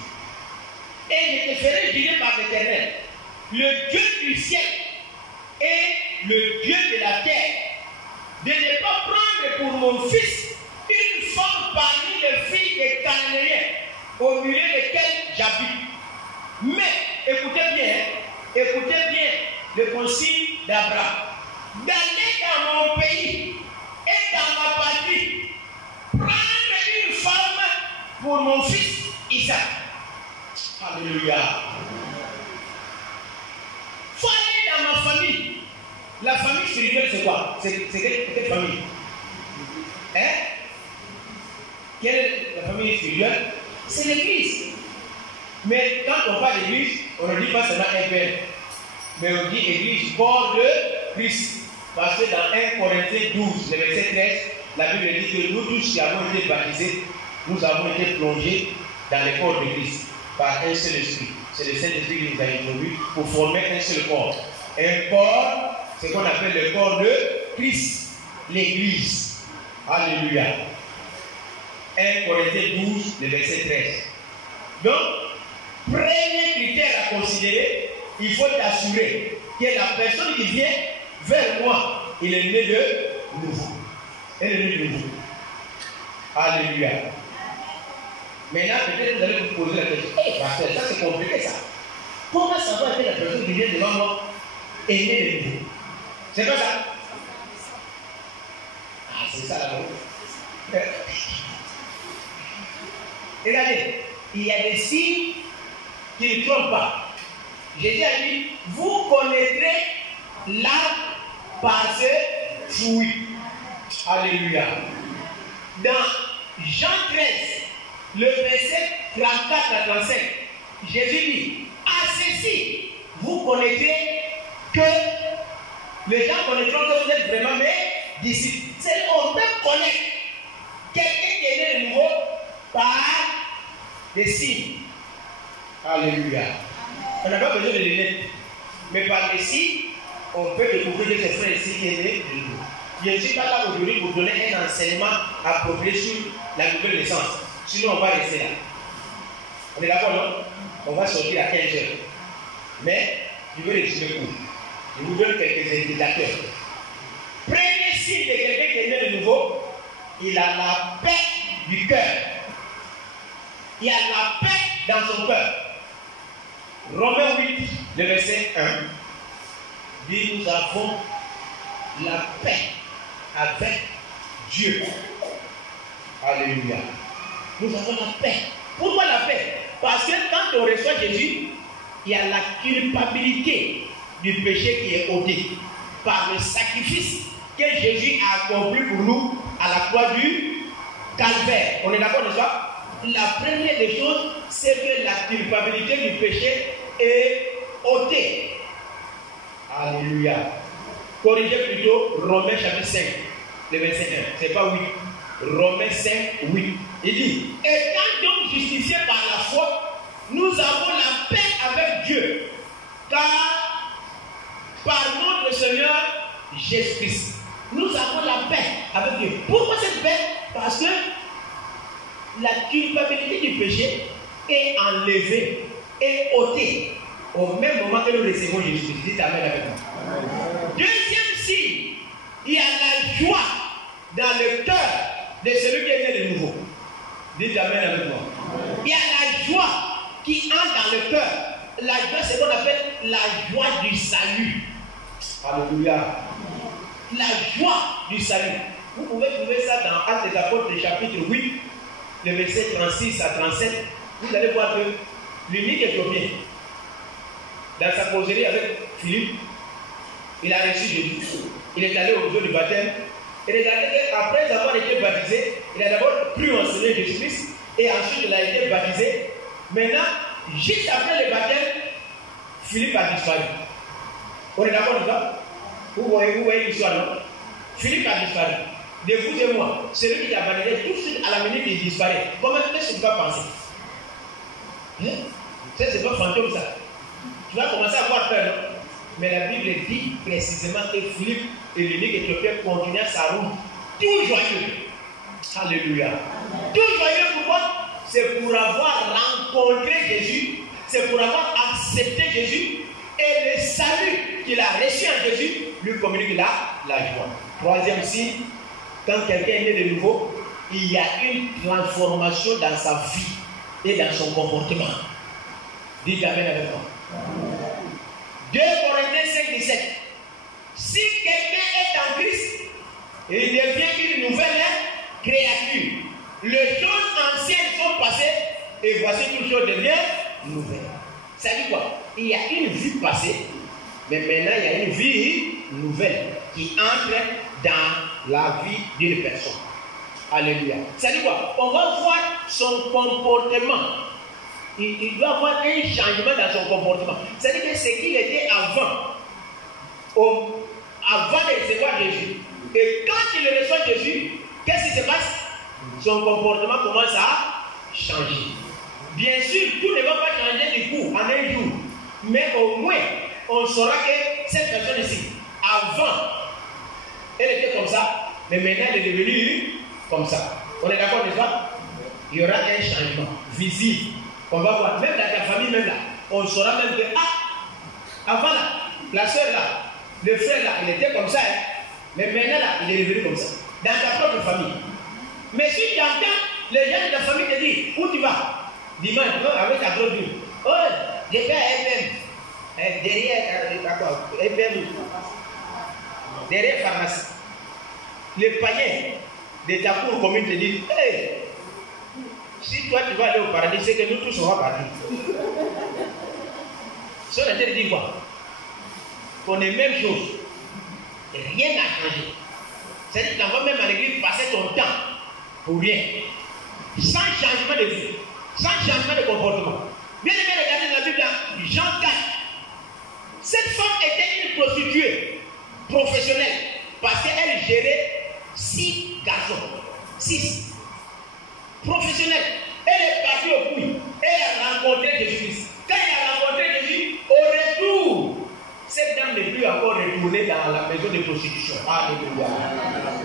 et je te ferai jurer par l'Éternel, le Dieu du ciel et le Dieu de la terre, de ne pas prendre pour mon fils une femme parmi les filles des Cananéens, au milieu desquelles j'habite. Mais écoutez bien le conseil d'Abraham, d'aller dans mon pays et dans ma patrie, prendre une femme pour mon fils Isaac. Alléluia. Il faut aller dans ma famille. La famille spirituelle, c'est quoi? C'est quelle famille? Hein? Quelle est la famille spirituelle? C'est l'église. Mais quand on parle d'église, on ne dit pas seulement FL, mais on dit église corps de Christ. Parce que dans 1 Corinthiens 12, le verset 13, la Bible dit que nous tous qui avons été baptisés, nous avons été plongés dans le corps de Christ par un seul esprit. C'est le Saint-Esprit qui nous a introduits pour former un seul corps. Un corps, c'est ce qu'on appelle le corps de Christ, l'église. Alléluia. 1 Corinthiens 12, le verset 13. Donc, premier critère à considérer, il faut t'assurer que la personne qui vient vers moi, il est né de nouveau. Elle est née de nouveau. Alléluia. Maintenant, peut-être vous allez vous poser la question. Hey, pasteur, ça c'est compliqué ça. Comment savoir que la personne qui vient devant moi est née de nouveau? C'est pas ça? Ah, c'est ça là. Regardez, il y a des signes qui ne trompent pas. Jésus a dit, vous connaîtrez l'arbre par ses fruits. Alléluia. Dans Jean 13, le verset 34 à 35, Jésus dit, à ceci, vous connaîtrez que les gens connaîtront que vous êtes vraiment mes disciples. On peut connaître quelqu'un qui est né de nouveau par des signes. Alléluia. On n'a pas besoin de lunettes. Mais par les signes, on peut découvrir que c'est frère ici qui est né de nouveau. Je ne suis pas là aujourd'hui pour donner un enseignement approprié sur la nouvelle naissance. Sinon, on va rester là. On est d'accord, non? On va sortir à 15 heures. Mais, je vais résumer court. Je vous donne quelques indicateurs. Premier signe de quelqu'un qui est né de nouveau, il a la paix du cœur. Il a la paix dans son cœur. Romains 8, le verset 1, dit nous avons la paix avec Dieu. Alléluia. Nous avons la paix. Pourquoi la paix? Parce que quand on reçoit Jésus, il y a la culpabilité du péché qui est ôté par le sacrifice que Jésus a accompli pour nous à la croix du calvaire. On est d'accord, n'est-ce pas? La première des choses, c'est que la culpabilité du péché est ôtée. Alléluia. Corrigez plutôt Romains chapitre 5, le verset 1. C'est pas 8. Romains 5, 8. Il dit, étant donc justifiés par la foi, nous avons la paix avec Dieu. Car par notre Seigneur Jésus-Christ, nous avons la paix avec Dieu. Pourquoi cette paix? Parce que la culpabilité du péché est enlevée, est ôtée au même moment que nous recevons Jésus. Dites Amen avec moi. Deuxième signe, il y a la joie dans le cœur de celui qui est né de nouveau. Dites Amen avec moi. Il y a la joie qui entre dans le cœur. La joie, c'est ce qu'on appelle la joie du salut. Alléluia. La joie du salut. Vous pouvez trouver ça dans Actes des Apôtres, chapitre 8, le verset 36 à 37. Vous allez voir que l'unique Éthiopien, dans sa causerie avec Philippe, il a reçu Jésus. Il est allé au jour du baptême. Et regardez qu'après avoir été baptisé, il a d'abord cru en Seigneur Jésus-Christ et ensuite il a été baptisé. Maintenant, juste après le baptême, Philippe a disparu. On est d'accord déjà? Vous voyez l'histoire, non? Philippe a disparu. De vous et moi, celui qui a abandonné tout de suite à la minute, il disparaît. Comment est-ce que tu vas penser? C'est pas fantôme ça. Tu vas commencer à avoir peur, non? Mais la Bible dit précisément que Philippe et l'unique Éthiopien continuaient sa route. Tout joyeux. Alléluia. Tout joyeux, pourquoi? C'est pour avoir rencontré Jésus. C'est pour avoir accepté Jésus. Et le salut qu'il a reçu en Jésus lui communique la joie. Troisième signe, quand quelqu'un est né de nouveau, il y a une transformation dans sa vie et dans son comportement. Dites amen avec moi. 2 Corinthiens 5, 17. Si quelqu'un est en Christ, il devient une nouvelle créature. Les choses anciennes sont passées et voici toutes choses deviennent nouvelles. Ça dit quoi? Il y a une vie passée, mais maintenant il y a une vie nouvelle qui entre dans la vie d'une personne. Alléluia. Ça dit quoi? On va voir son comportement. Il doit avoir un changement dans son comportement. C'est-à-dire que ce qu'il était avant de recevoir Jésus. Et quand il reçoit Jésus, qu'est-ce qui se passe? Son comportement commence à changer. Bien sûr, tout ne va pas changer du coup en un jour. Mais au moins, on saura que cette personne ici, avant, elle était comme ça, mais maintenant elle est devenue comme ça. On est d'accord déjà? Il y aura un changement visible. On va voir, même dans ta famille, même là, on saura même que, avant là, la soeur là, le frère là, il était comme ça, mais maintenant là, il est devenu comme ça. Dans ta propre famille. Mais si tu entends les gens de ta famille te disent, où tu vas? Dimanche, avec ta grosse vie. Oh, je vais à FM. Derrière, FM. Derrière pharmacie. Les païens de ta cour commune te disent, hey, si toi tu vas aller au paradis, c'est que nous tous on va partir. Ça, on a dit quoi? Qu'on est même chose. Et rien n'a changé. C'est-à-dire que tu vas même à l'église passer ton temps pour rien. Sans changement de vie. Sans changement de comportement. Bien aimé, regardez dans la Bible, là, Jean 4. Cette femme était une prostituée professionnelle parce qu'elle gérait 6 garçons. 6. Professionnelle. Elle est partie au puits. Elle a rencontré Jésus-Christ. Quand elle a rencontré Jésus, au retour, cette dame n'est plus encore retournée dans la maison de prostitution. Alléluia.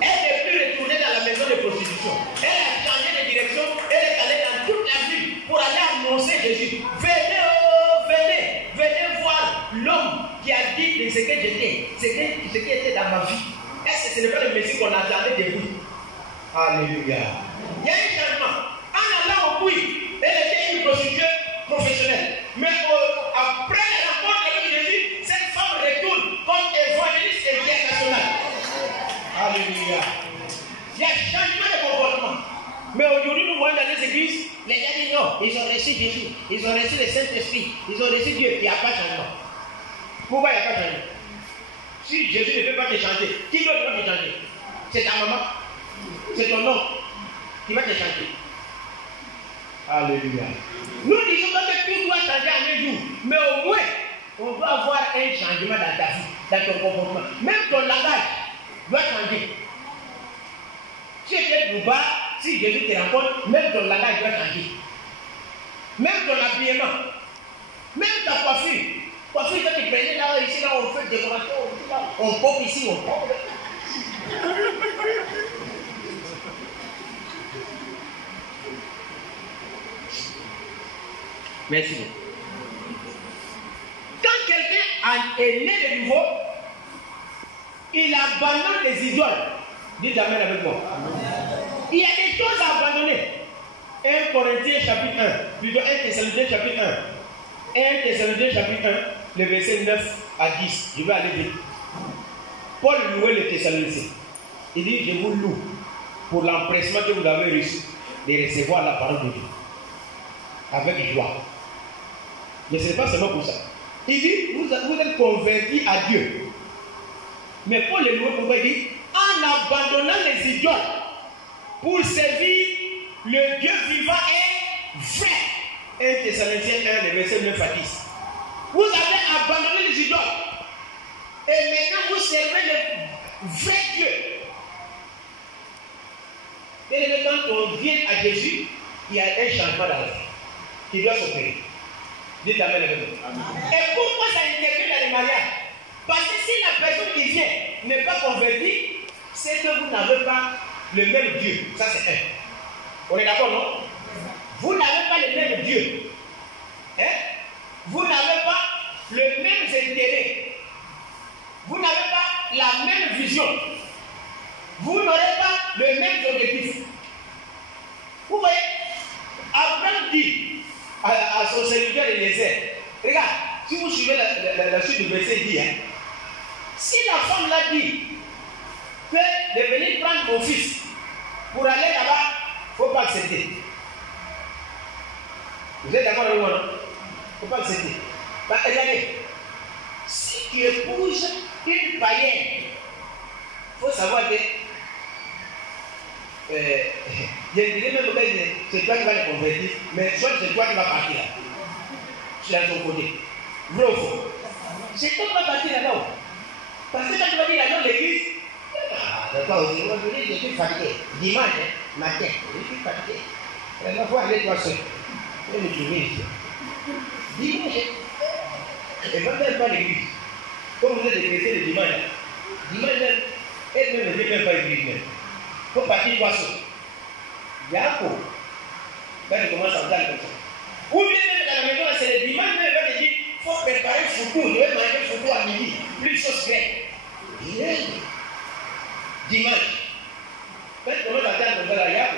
Elle n'est plus retournée dans la maison de prostitution. Elle a changé de direction. Elle est allée dans toute la ville pour aller annoncer Jésus. Venez, oh, venez, venez voir l'homme qui a dit de ce que j'étais, ce qui était dans ma vie. Est-ce que ce n'est pas le Messie qu'on attendait depuis? Alléluia. Il y a un changement. En allant au puits, elle était une prostituée professionnelle. Mais après la rencontre avec Jésus, cette femme retourne comme évangéliste international. Alléluia. Il y a un changement de comportement. Mais aujourd'hui, nous voyons dans les églises, les gens disent non, ils ont reçu Jésus, ils ont reçu le Saint-Esprit, ils ont reçu Dieu. Il n'y a pas de changement. Pourquoi il n'y a pas de changement? Si Jésus ne peut pas te changer, qui doit te changer? C'est ta maman, c'est ton oncle qui va te changer. Alléluia. Nous disons que tout doit changer en un jour, mais au moins, on doit avoir un changement dans ta vie, dans ton comportement. Même ton langage doit changer. Si tu es Louba, si Jésus te rencontre, même ton langage doit changer. Même ton habillement, même ta coiffure. Coiffure, quand tu prenais là, ici, là, on fait décoration, on pop ici, on pop. Merci. Quand quelqu'un est né de nouveau, il abandonne les idoles. Dites amen avec moi. Il y a des choses à abandonner. 1 Corinthiens chapitre 1, plutôt 1 Thessaloniciens chapitre 1. 1 Thessaloniciens chapitre 1, le verset 9 à 10. Je vais aller vite. Paul louait les Thessaloniciens. Il dit, je vous loue pour l'empressement que vous avez reçu de recevoir la parole de Dieu. Avec joie. Mais ce n'est pas seulement pour ça. Il dit, vous êtes convertis à Dieu. Mais Paul le louait pourquoi il dit, en abandonnant les idoles pour servir le Dieu vivant et vrai. 1 Thessaloniciens 1, le verset 9 à 10. Vous avez abandonné les idoles Et maintenant, vous servez le vrai Dieu. Et quand on vient à Jésus, il y a un changement dans la vie qui doit s'opérer. Dites Amen avec nous. Et pourquoi ça intervient dans les mariages? Parce que si la personne qui vient n'est pas convertie, c'est que vous n'avez pas le même Dieu. Ça, c'est un. On est d'accord, non? Vous n'avez pas le même Dieu. Hein? Vous n'avez pas le même intérêt. Vous n'avez pas la même vision. Vous n'aurez pas le même objectif. Vous voyez, Abraham dit à son serviteur Eliezer, regarde, si vous suivez la suite du verset, il dit, hein, si la femme l'a dit que de venir prendre mon fils pour aller là-bas, il ne faut pas accepter. Vous êtes d'accord avec moi, non? Il ne faut pas accepter. Bah, regardez, si tu épouses une païenne, il faut savoir que je dirais même que c'est toi qui vas les convertir, mais soit c'est toi qui vas partir là. Tu es à ton côté. Vrai ou faux? C'est toi qui vas partir là-bas. Parce que quand tu vas dire là-dedans l'église, d'accord, aujourd'hui je suis fatigué. Dimanche matin, je suis fatigué. Il faut aller toi seul. Et le journée ici. Dimanche. Et quand elle va à l'église, comme vous êtes des chrétiens le dimanche, elle ne vient même pas à l'église. Il faut partir toi seul. Yako. Quand il commence à entendre comme ça. Ou bien même dans la maison, c'est le dimanche, mais il va te dire, il faut préparer le foutou, je vais manger le foutou à midi, plus sauce grecque. Dimanche. Quand il commence à entendre comme ça, Yako.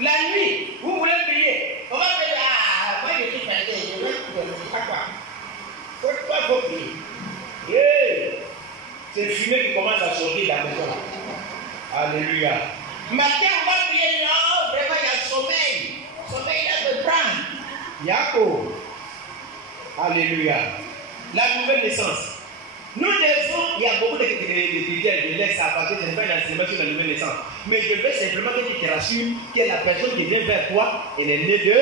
La nuit, vous voulez prier. On va faire, ah, moi je suis fatigué, je vais pas quoi. Il ne faut pas prier. C'est le fumée qui commence à sortir de la maison. Alléluia. Matin, on va prier, non, vraiment, il y a sommeil. Sommeil, il a de prendre. Yako. Alléluia. La nouvelle naissance. Nous devons, il y a beaucoup de critères, je laisse ça parce que je n'ai pas un enseignement sur la nouvelle naissance. Mais je veux simplement que tu te rassures que la personne qui vient vers toi, elle est née de.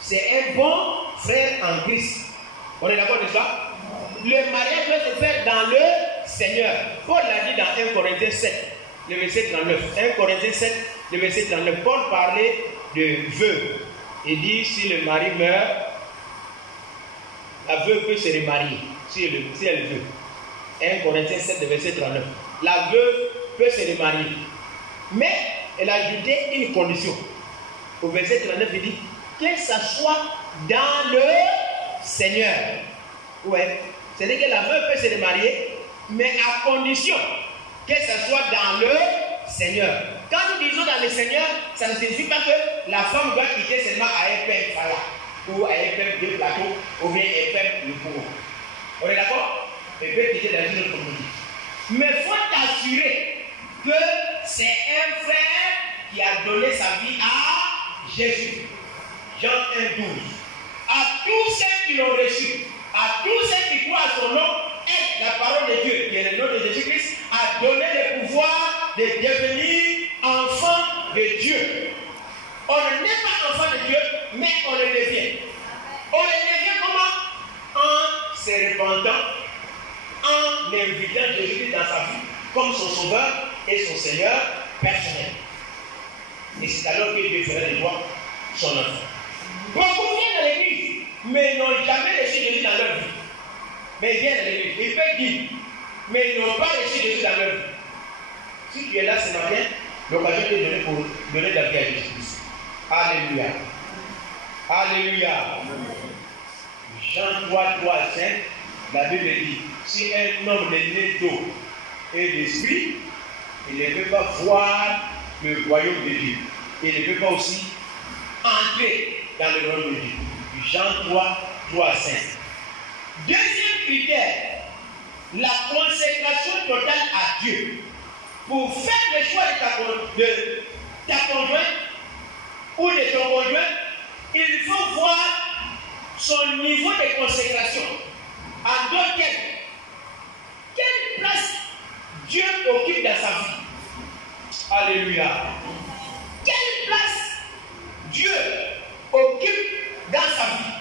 C'est un bon frère en Christ. On est d'accord, n'est-ce pas? Le mariage doit se faire dans le Seigneur. Paul l'a dit dans 1 Corinthiens 7, le verset 39. 1 Corinthiens 7, le verset 39. Paul parlait de vœux. Il dit si le mari meurt, la veuve peut se remarier si elle veut. 1 Corinthiens 7, le verset 39. La veuve peut se remarier. Mais elle a ajouté une condition. Au verset 39, il dit que ça soit dans le Seigneur. Ouais. C'est-à-dire que la veuve peut se remarier, mais à condition que ça soit dans le Seigneur. Quand nous disons dans le Seigneur, ça ne signifie pas que la femme doit quitter seulement à un père Fala, ou à un père de plateau, ou bien un père de Bourg. On est d'accord? Elle peut quitter dans une autre communauté. Mais il faut t'assurer que c'est un frère qui a donné sa vie à Jésus. Jean 1, 12. À tous ceux qui l'ont reçu, à tous ceux qui croient à son nom, et la parole de Dieu, qui est le nom de Jésus-Christ, a donné le pouvoir de devenir enfant de Dieu. On n'est pas enfant de Dieu, mais on le devient. On le devient comment? En se repentant, en invitant Jésus dans sa vie comme son sauveur et son Seigneur personnel. Et c'est alors que Dieu fera de toi son enfant. Beaucoup viennent à l'église, mais n'ont jamais reçu Jésus dans leur vie. Mais ils viennent à l'église, ils peuvent dire, mais ils n'ont pas reçu Jésus dans leur vie. Si tu es là ce matin, l'occasion est donnée pour donner la vie à Jésus-Christ. Alléluia. Alléluia. Jean 3, 3, 5, la Bible dit, si un homme est né d'eau et d'esprit, il ne peut pas voir le royaume de Dieu. Il ne peut pas aussi entrer dans le royaume de Dieu. Jean 3, 3, 5. Deuxième critère, la consécration totale à Dieu. Pour faire le choix de ta conjointe ou de ton conjoint, il faut voir son niveau de consécration. En d'autres termes, quelle place Dieu occupe dans sa vie? Alléluia. Quelle place Dieu occupe dans sa vie?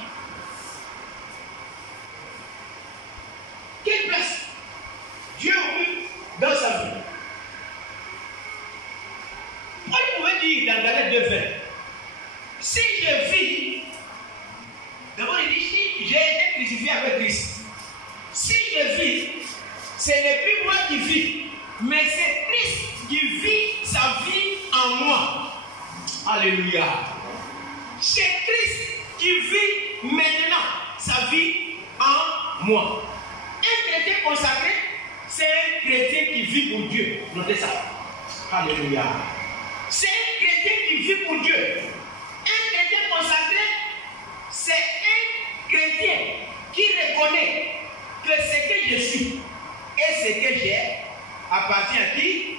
crucifié avec Christ. Si je vis, ce n'est plus moi qui vis, mais c'est Christ qui vit sa vie en moi. Alléluia. C'est Christ qui vit maintenant sa vie en moi. Un chrétien consacré, c'est un chrétien qui vit pour Dieu. Notez ça. Alléluia. C'est un chrétien qui vit pour Dieu. Un chrétien consacré, c'est un chrétien qui reconnaît que ce que je suis et ce que j'ai appartient à qui?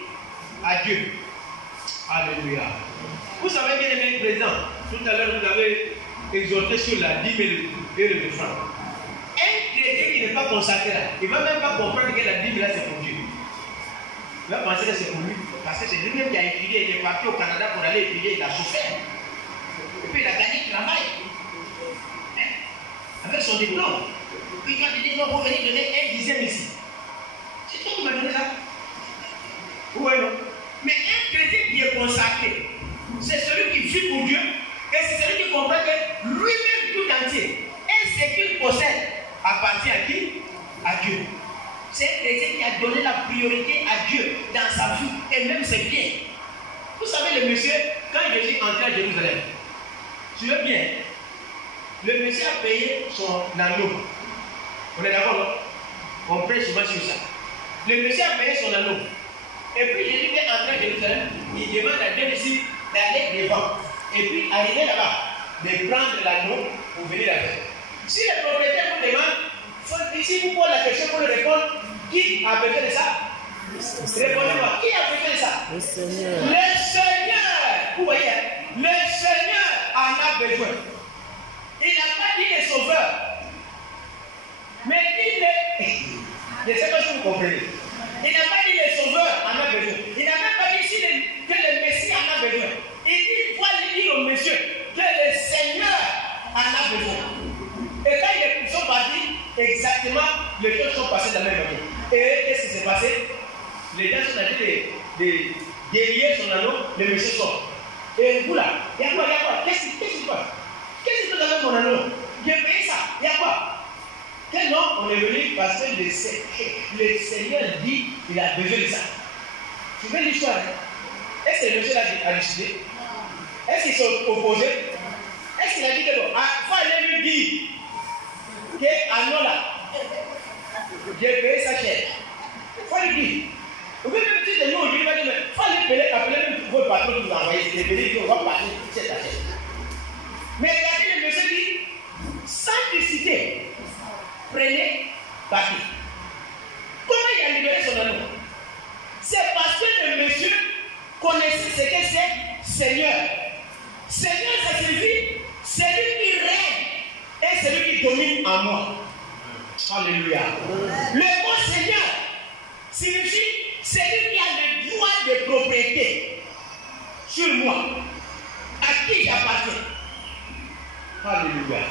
À Dieu. Alléluia. Vous savez bien aimé président, tout à l'heure vous avez exhorté sur la dîme et le franc. Un chrétien qui n'est pas consacré là, il ne va même pas comprendre que la dîme là c'est pour Dieu. Il va penser que c'est pour lui. Parce que c'est lui-même qui a étudié, il est parti au Canada pour aller étudier, il a souffert. Et puis il a gagné le travail. Avec son diplôme. Puis quand il dit non, vous venez donner un dixième ici. C'est toi qui m'as donné ça. Oui, non. Mais un chrétien qui est consacré, c'est celui qui vit pour Dieu. Et c'est celui qui comprend que lui-même tout entier, et ce qu'il possède, appartient à qui? À Dieu. C'est un chrétien qui a donné la priorité à Dieu dans sa vie et même ses biens. Vous savez, le monsieur, quand Jésus entrait à Jérusalem, tu veux bien, le monsieur a payé son anneau. On est d'accord, non? On prêche souvent sur ça. Le monsieur a payé son anneau. Et puis Jésus vient entrer à Jérusalem, il demande à deux disciples d'aller devant. Et puis, arriver là-bas, de prendre l'anneau pour venir avec. Si le propriétaire vous demande, si vous posez la question pour le répondre, qui a besoin de ça? Répondez-moi, qui a besoin de ça? Le Seigneur. Le Seigneur. Vous voyez, le Seigneur en a besoin. Il n'a pas dit le sauveur. Mais il est. Je ne sais pas si vous comprenez. Il n'a pas dit le sauveur en a besoin. Il n'a même pas dit que le Messie en a besoin. Il dit, il faut dire au monsieur que le Seigneur en a besoin. Et quand ils sont partis, exactement, les choses sont passées de la même manière. Et qu'est-ce qui s'est passé? Les gens sont allés de délier son anneau, le monsieur sort. Et vous là, il y a quoi? Qu'est-ce qui se passe? Qu'est-ce que tu as fait mon anneau? J'ai payé ça, il y a quoi? Que non, on est venu parce que le Seigneur dit qu'il a besoin de ça. Tu veux l'histoire? Hein? Est-ce que le monsieur a décidé? Est-ce qu'ils sont opposés? Est-ce qu'il a dit que bon, il faut aller lui dire que anneau là, j'ai payé sa chair. Il faut lui dire. Vous pouvez même dire de nous aujourd'hui, il faut aller appeler même votre patron qui vous a envoyé. C'est pénible, on va parler de cette affaire. Mais regardez, le monsieur dit, sans décider, prenez papier. Comment il a libéré son anneau? C'est parce que le monsieur connaissait ce que c'est Seigneur. Seigneur, ça signifie celui qui règne et celui qui domine en moi. Alléluia. Le mot Seigneur signifie celui qui a le droit de propriété sur moi, à qui j'appartiens. Alléluia.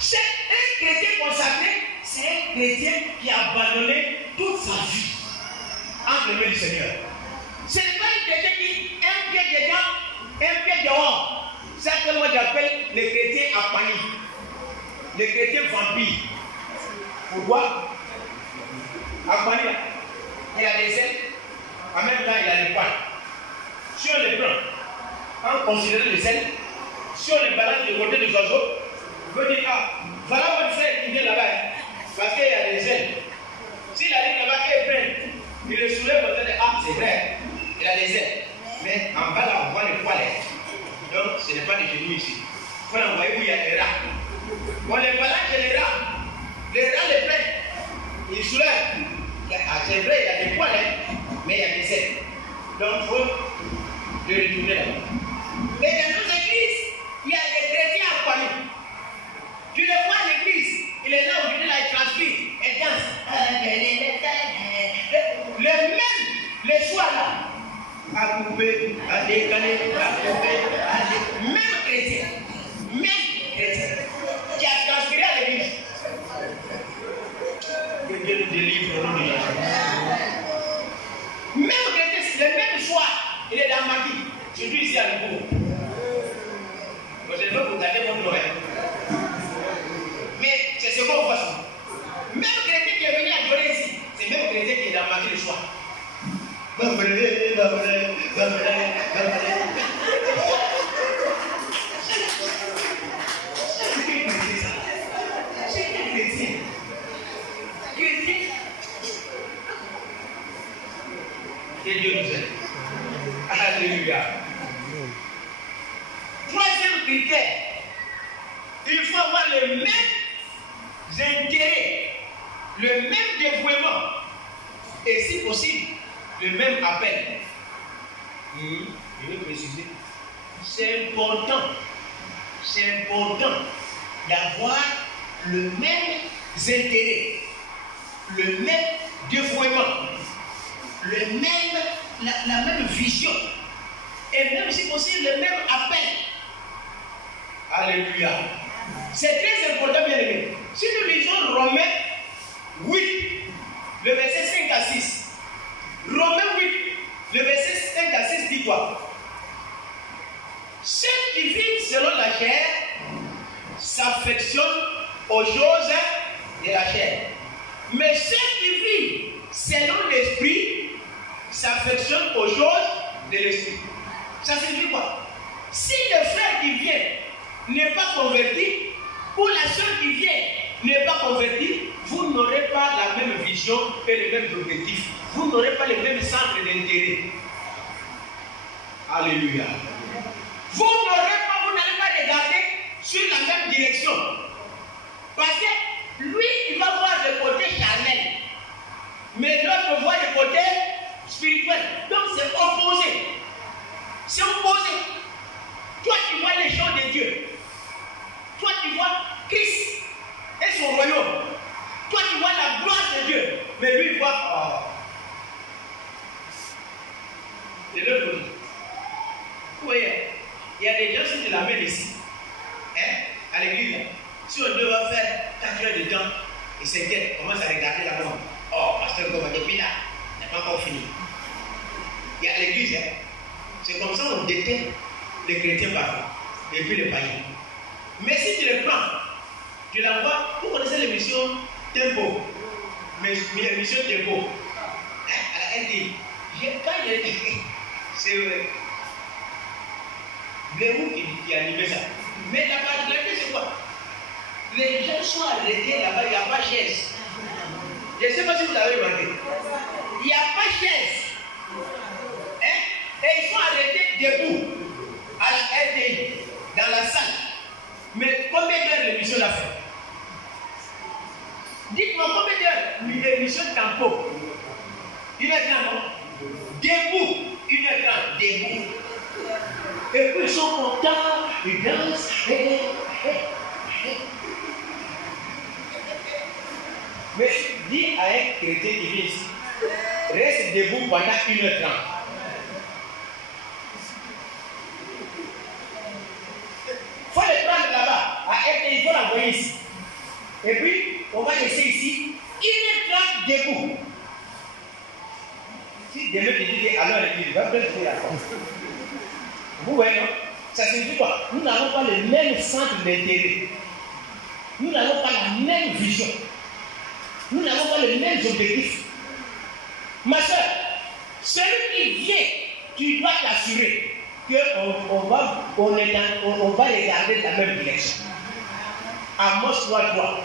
C'est un chrétien consacré, c'est un chrétien qui a abandonné toute sa vie entre les mains du Seigneur. Ce n'est pas un chrétien qui un pied dedans, un pied dehors. C'est ce que moi j'appelle les chrétiens à panique, les chrétiens vampires. Pourquoi? À panique, il a des ailes, en même temps il a des poils. Si on les prend, en considérant les ailes, si on les balance du côté des oiseaux, on peut dire, ah, voilà votre frère qui vient là-bas, parce qu'il a des ailes. S'il arrive là-bas, il le soulève, on dit, ah, c'est vrai, il a des ailes. Mais en bas là, on voit les poils. Donc, ce n'est pas des genoux ici. Il faut l'envoyer où il y a des rats. On les balance les rats. Les rats les prennent. Ils soulèvent. Ah, c'est vrai, il y a des poils, mais il y a des ailes. Donc, il faut le retourner là-bas. Mais dans nos églises, il y a des chrétiens à Paris. Tu le vois à l'église, il est là aujourd'hui, là, il transpire, il danse. Le même, le soir là, à couper, à décaler, à couper, à décaler. Même chrétien, qui a transpiré à l'église. Que Dieu nous délivre au nom de Jésus. Même chrétien, le même soir, il est dans ma vie, surtout ici à Libourg. Vous allez vous garder votre oreille. Mais c'est Alléluia. Troisième critère, il faut avoir les mêmes intérêts, le même dévouement et si possible, le même appel. Je vais préciser. C'est important d'avoir le même intérêt, le même dévouement, la même vision et même si possible le même appel. Alléluia. C'est très important, bien aimé. Si nous lisons Romains 8, le verset 5 à 6. Romains 8, le verset 5 à 6 dit quoi? Ceux qui vivent selon la chair s'affectionnent aux choses de la chair. Mais ceux qui vivent selon l'esprit s'affectionnent aux choses de l'esprit. Ça signifie quoi? Si le frère qui vient n'est pas converti, ou la soeur qui vient n'est pas convertie, vous n'aurez pas la même vision et les mêmes objectifs. Vous n'aurez pas les mêmes centres d'intérêt. Alléluia. Vous n'allez pas regarder sur la même direction. Parce que lui, il va voir le côté charnel. Mais l'autre voit le côté spirituel. Donc c'est opposé. C'est opposé. Toi, tu vois les choses de Dieu. Toi, tu vois Christ et son royaume. Toi, tu vois la gloire de Dieu. Mais lui, il voit. De l'autre côté. Vous voyez, il y a des gens qui se la mettent ici. À l'église. Si on doit faire 4 heures de temps, et s'inquiète, commence à regarder la montre. Oh, pasteur, depuis là, il n'a pas encore fini. Il y a l'église. C'est comme ça qu'on détecte les chrétiens parfois. Et puis les païens. Mais si tu le prends, tu la vois, vous connaissez l'émission Tempo. Mais l'émission Tempo. Elle dit, quand il est. C'est vrai. Bléou qui a animé ça. Mais la particularité, c'est quoi? Les gens sont arrêtés là-bas, il n'y a pas de chaise. Je ne sais pas si vous l'avez remarqué. Il n'y a pas de chaise. Et ils sont arrêtés debout à la RDI, dans la salle. Mais combien d'heures l'émission l'a fait? Dites-moi combien d'heures l'émission Tempo? 1h30, non? Debout, 1h30, debout. Et puis ils sont contents, ils dansent. Mais dis à un chrétien qui vient ici, reste debout pendant 1h30. Il faut le prendre là-bas, il faut l'envoyer ici. Et puis, on va laisser ici 1h30 debout. Si demain tu dis alors il va bien faire la force. Vous voyez, non? Ça signifie quoi? Nous n'avons pas le même centre d'intérêt. Nous n'avons pas la même vision. Nous n'avons pas les mêmes objectifs. Ma soeur, celui qui vient, tu dois t'assurer qu'on va regarder la même direction. Amos 3:3.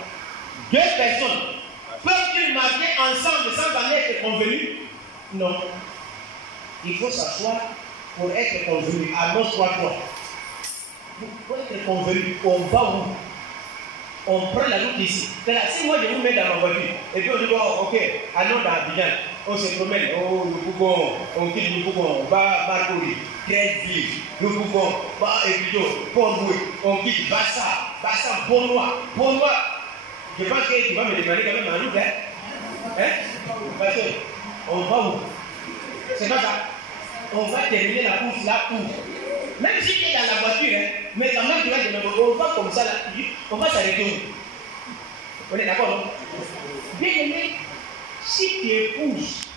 Deux personnes peuvent-ils marcher ensemble sans en être convenus? Non. Il faut s'asseoir pour être convenu. Amos 3:3. Pour être convenu, on va où? On prend la route ici. Si moi je vous mets dans ma voiture, et puis on dit, oh, ok, allons dans Abidjan, on se promène, oh, nous pouvons, on quitte, nous pouvons, va Marcouri, 13 villes, nous pouvons, va Evido, Pont-Louis, on quitte Bassa, Bonnois. Je pense que tu vas me demander quand même en route, parce que, on va où? C'est pas ça. On va terminer la course là où? Même si tu es dans la voiture, mais quand même tu vas demander, on va comme ça là, on va s'arrêter où? On est d'accord, non? Bien aimé, si tu épouses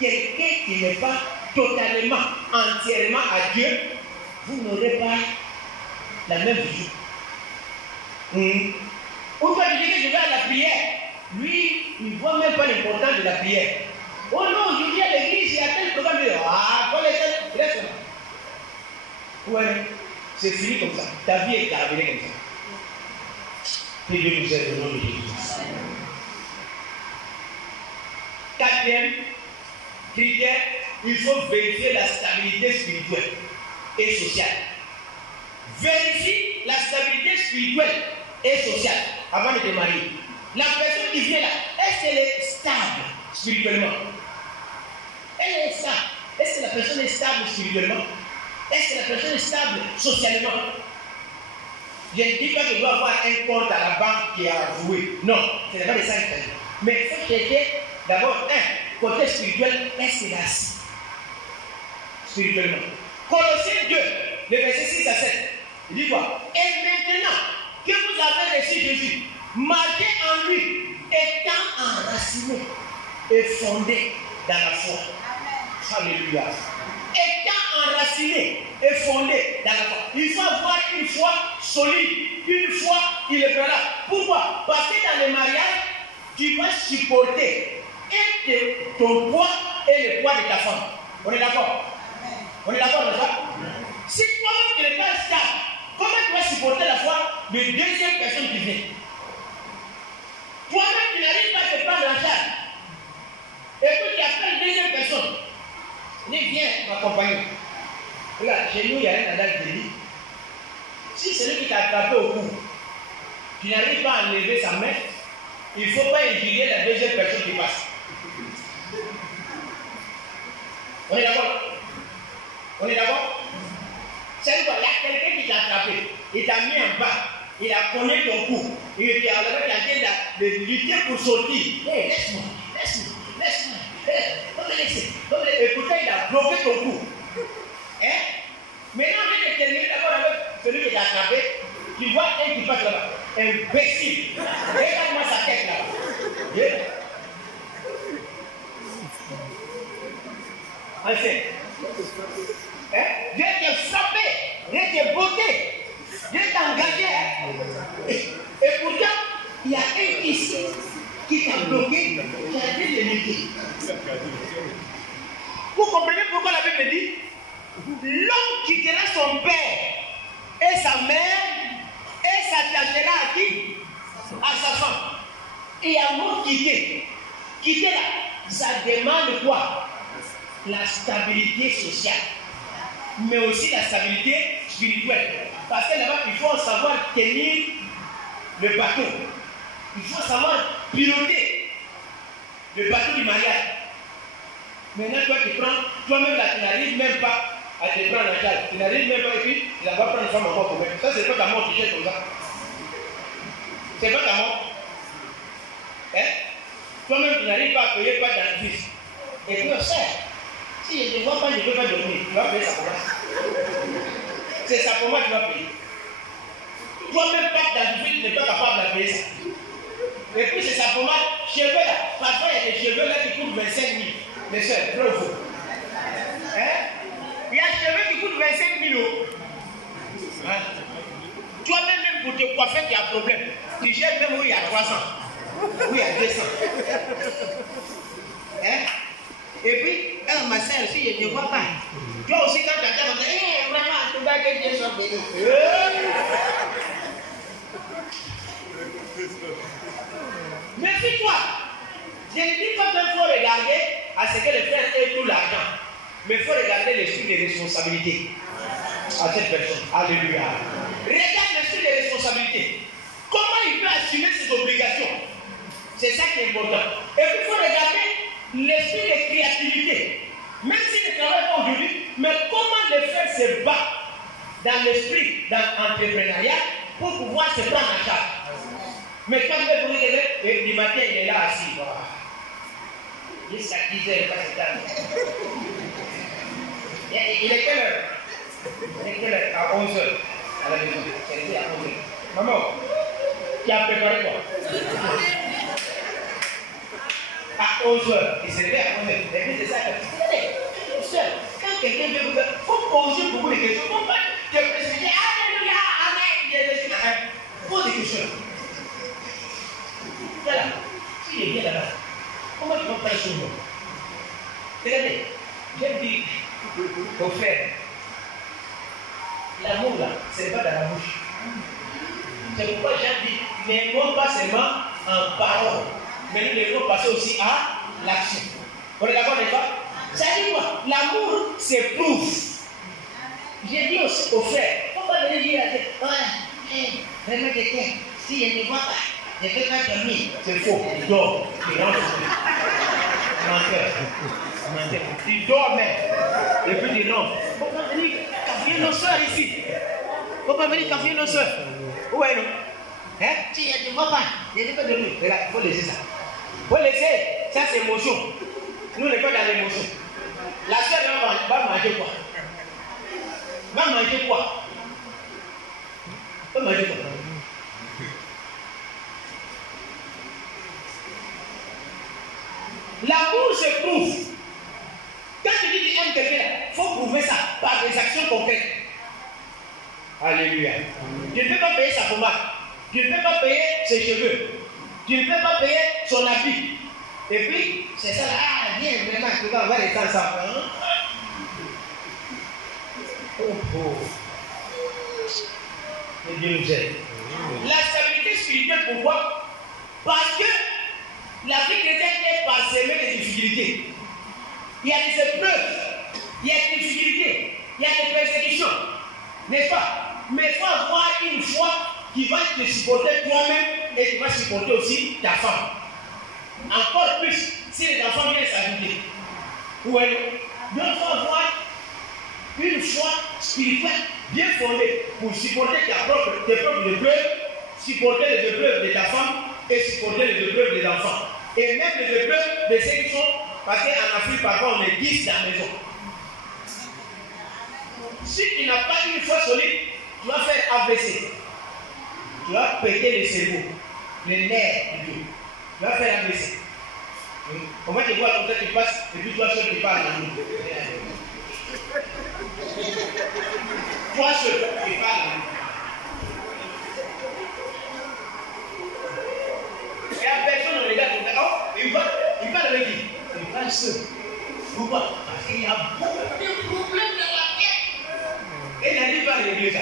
quelqu'un qui n'est pas totalement, entièrement à Dieu, vous n'aurez pas la même vision. Ou quand tu dis que je vais à la prière, lui, il ne voit même pas l'importance de la prière. Oh non, je viens à l'église, il y a tel programme. Pour les reste là. Ouais, c'est fini comme ça. Ta vie est terminée comme ça. Que Dieu nous aide au nom de Jésus. Quatrième critère, il faut vérifier la stabilité spirituelle et sociale. Vérifie la stabilité spirituelle et sociale avant de te marier. La personne qui vient là, est-ce qu'elle est stable spirituellement? Elle est stable. Est-ce que la personne est stable spirituellement? Est-ce que la personne est stable socialement? Je ne dis pas qu'il doit avoir un compte à la banque qui est avoué. Non, ce n'est pas de ça qu'il s'agit. Mais il faut chercher d'abord côté spirituel, est-ce qu'il est assis spirituellement? Colossiens 2, le verset 6 à 7. Il dit quoi? Et maintenant que vous avez reçu Jésus, marqué en lui, étant enraciné et fondé dans la foi. Alléluia. Étant enraciné et fondé dans la foi. Il faut avoir une foi solide, une foi irréprochable. Pourquoi? Parce que dans le mariage, tu vas supporter ton poids et le poids de ta femme. On est d'accord? On est d'accord avec ça? Si toi-même tu n'es pas stable, comment tu vas supporter la foi de deuxième personne qui vient? Toi-même tu n'arrives pas à te prendre en charge. Et puis tu appelles une deuxième personne. Il dit, viens m'accompagner. Regarde, chez nous il y a un adage de dit, si celui qui t'a attrapé au cou, tu n'arrives pas à enlever sa main, il ne faut pas injurier la deuxième personne qui passe. On est d'accord? On est d'accord? C'est quoi? Il y a quelqu'un qui t'a attrapé, il t'a mis en bas, il a cogné ton cou, il était en train de lutter pour sortir. Hé, laisse-moi, laisse-moi, laisse-moi. Et pourtant il a bloqué ton cou. Hein? Maintenant, je vais terminer d'abord avec celui qui t'a attrapé. Tu vois un qui passe là-bas. Imbécile. Regarde-moi sa tête là. Yeah. Enfin. Hein? Dieu t'a frappé. Dieu t'a botté. Dieu t'a engagé. Hein? Et pourtant, il y a un ici qui t'a bloqué, qui a dit de lutter. Vous comprenez pourquoi la Bible dit l'homme quittera son père et sa mère et s'attachera à qui? À sa femme. Et à mot quitter. Quitter là, ça demande quoi? La stabilité sociale, mais aussi la stabilité spirituelle. Parce que là-bas, il faut savoir tenir le bateau. Il faut savoir piloter le bateau du mariage. Maintenant, toi, tu prends, toi-même là, tu n'arrives même pas à te prendre en charge. Tu n'arrives même pas, et puis tu vas prendre une femme encore pour même. Ça, c'est pas ta mort qui cherche comme ça. C'est pas ta mort. Hein? Toi-même, tu n'arrives pas à payer pas d'artifice. Et puis, ça, si je ne vois pas, je ne peux pas dormir. Tu vas payer ça pour moi. C'est ça pour moi que tu vas payer. Toi-même, pas d'artifice, tu n'es pas capable de payer ça. Et puis, c'est ça pour moi. Cheveux là. Parfois, il y a des cheveux là qui coûtent 25 000. Mes soeurs, vrai ou faux? Hein? Il y a des cheveux qui coûtent 25 000 euros. Hein? Toi-même, même pour te coiffer, tu as un problème. Tu cherches même où il y a 300. Où il y a 200. Hein? Et puis, ma soeur, si je ne vois pas, toi aussi, quand tu attends, tu dis, vraiment, tu vas que Dieu soit béni. Méfie-toi. Je ne dis pas qu'il faut regarder à ce que le frère ait tout l'argent, mais il faut regarder l'esprit de responsabilité à cette personne. Alléluia. Regarde l'esprit de responsabilité. Comment il peut assumer ses obligations? C'est ça qui est important. Et puis il faut regarder l'esprit de créativité. Même s'il ne travaille pas aujourd'hui, mais comment le frère se bat dans l'esprit d'entrepreneuriat pour pouvoir se prendre en charge. Mais quand il est pour et du matin, il est là assis. Jusqu'à 10 heures, pas cette année. Il est quelle heure? Il est quelle heure? À 11 heures. À la maison. C'est à 11 heures. Maman, tu as préparé quoi? À 11 heures. Il s'est levé à 11 heures. Et puis c'est ça que quand quelqu'un veut vous faire, il faut poser beaucoup de questions. Il ne faut pas te précipiter. Alléluia, amen. Pose des questions. Voilà. Si il est bien là-bas, comment tu vas faire ce mot? Regardez, j'ai dit au frère, l'amour là, ce n'est pas dans la bouche. C'est pourquoi j'ai dit, n'aimons pas seulement en parole, mais nous devons passer aussi à l'action. On est d'accord avec ça? Ça dit quoi? L'amour s'éprouve. J'ai dit aux frères, pourquoi venir dire à vraiment quelqu'un, si je ne vois pas, je ne peux pas dormir. C'est faux, tu dors, tu rentres. Menteur. Tu dors même, et puis tu rentres. Pourquoi venir cafouiller nos soeurs ici? Pourquoi venir cafouiller nos soeurs? Où est-nous? Hein? Si je ne vois pas, je ne peux pas dormir. Il faut laisser ça. Il faut laisser, ça c'est émotion. Nous, on n'est pas dans l'émotion. La soeur va manger quoi? Va manger quoi? Va manger quoi? L'amour se prouve. Quand tu dis que tu aimes quelqu'un, il faut prouver ça par des actions concrètes. Alléluia. Tu ne peux pas payer sa pommade. Tu ne peux pas payer ses cheveux. Tu ne peux pas payer son habit. Et puis, c'est ça là. Ah, viens, vraiment, tu vas avoir les temps ensemble. Oh. Et Dieu nous aide. La stabilité spirituelle, pourquoi? Parce que la vie chrétienne est parsemée de difficultés. Il y a des épreuves, il y a des difficultés, il y a des persécutions, n'est-ce pas? Mais il faut avoir une foi qui va te supporter toi-même et qui va supporter aussi ta femme. Encore plus si les enfants viennent s'ajouter. Ouais. Donc il faut avoir une foi spirituelle bien fondée pour supporter tes propres épreuves, supporter les épreuves de ta femme et supporter les épreuves des enfants. Et même les épreuves de ceux qui sont, parce qu'en Afrique, parfois, on est 10 dans la maison. Si tu n'as pas une foi solide, tu vas faire AVC. Tu vas péter le cerveau, les nerfs du dos. Tu vas faire AVC. On va te voir comme ça, tu passes, et puis toi seul, tu parles à nous. Toi seul, tu parles à nous. Et la personne on regarde, il parle avec qui? Il parle seul. Pourquoi? Parce qu'il y a beaucoup de problèmes dans la tête. Et il n'a dit pas de l'église.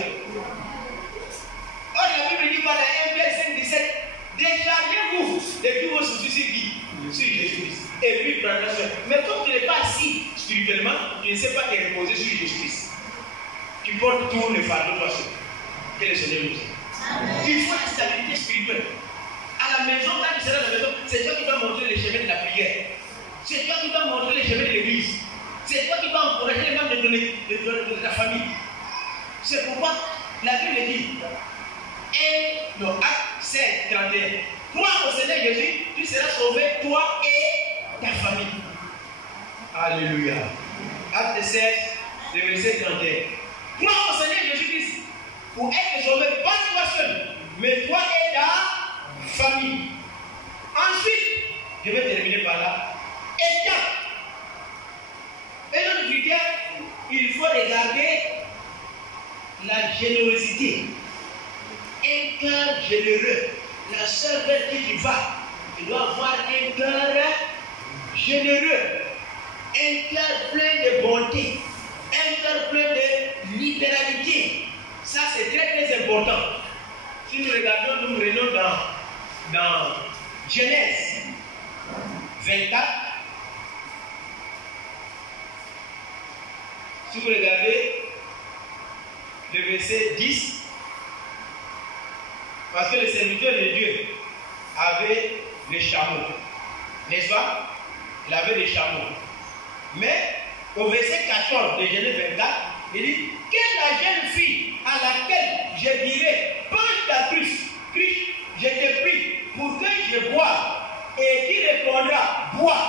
Or, la Bible dit par la 1 verset 17, déchargez-vous de tous vos soucis sur Jésus-Christ. Et puis, frère et soeur, mais comme tu n'es pas assis spirituellement, tu ne sais pas te reposer sur Jésus-Christ. Tu portes tout le fardeau toi seul. Que le Seigneur nous aide. Il faut la stabilité spirituelle. À la maison, quand tu seras à la maison, c'est toi qui vas montrer les chemins de la prière. C'est toi qui vas montrer les chemins de l'église. C'est toi qui vas encourager les membres de ta famille. C'est pourquoi la Bible dit, et dans Acte 16, 31, crois au Seigneur Jésus, tu seras sauvé, toi et ta famille. Alléluia. Acte 16, le verset 31. Crois au Seigneur Jésus-Christ pour être sauvé, pas toi seul, mais toi et ta famille. Ensuite, je vais terminer par là. Étape. Et notre critère, il faut regarder la générosité. Un cœur généreux. La sœur vers qui tu vas, tu dois avoir un cœur généreux. Un cœur plein de bonté. Un cœur plein de libéralité. Ça, c'est très très important. Si nous regardons, nous prenons dans Genèse 24. Si vous regardez le verset 10, parce que le serviteur de Dieu avait des chameaux, n'est-ce pas? Il avait des chameaux. Mais au verset 14 de Genèse 24, il dit, quelle est la jeune fille à laquelle je dirais, penche ta cruche, je te prie pour que je boive, et qui répondra, bois,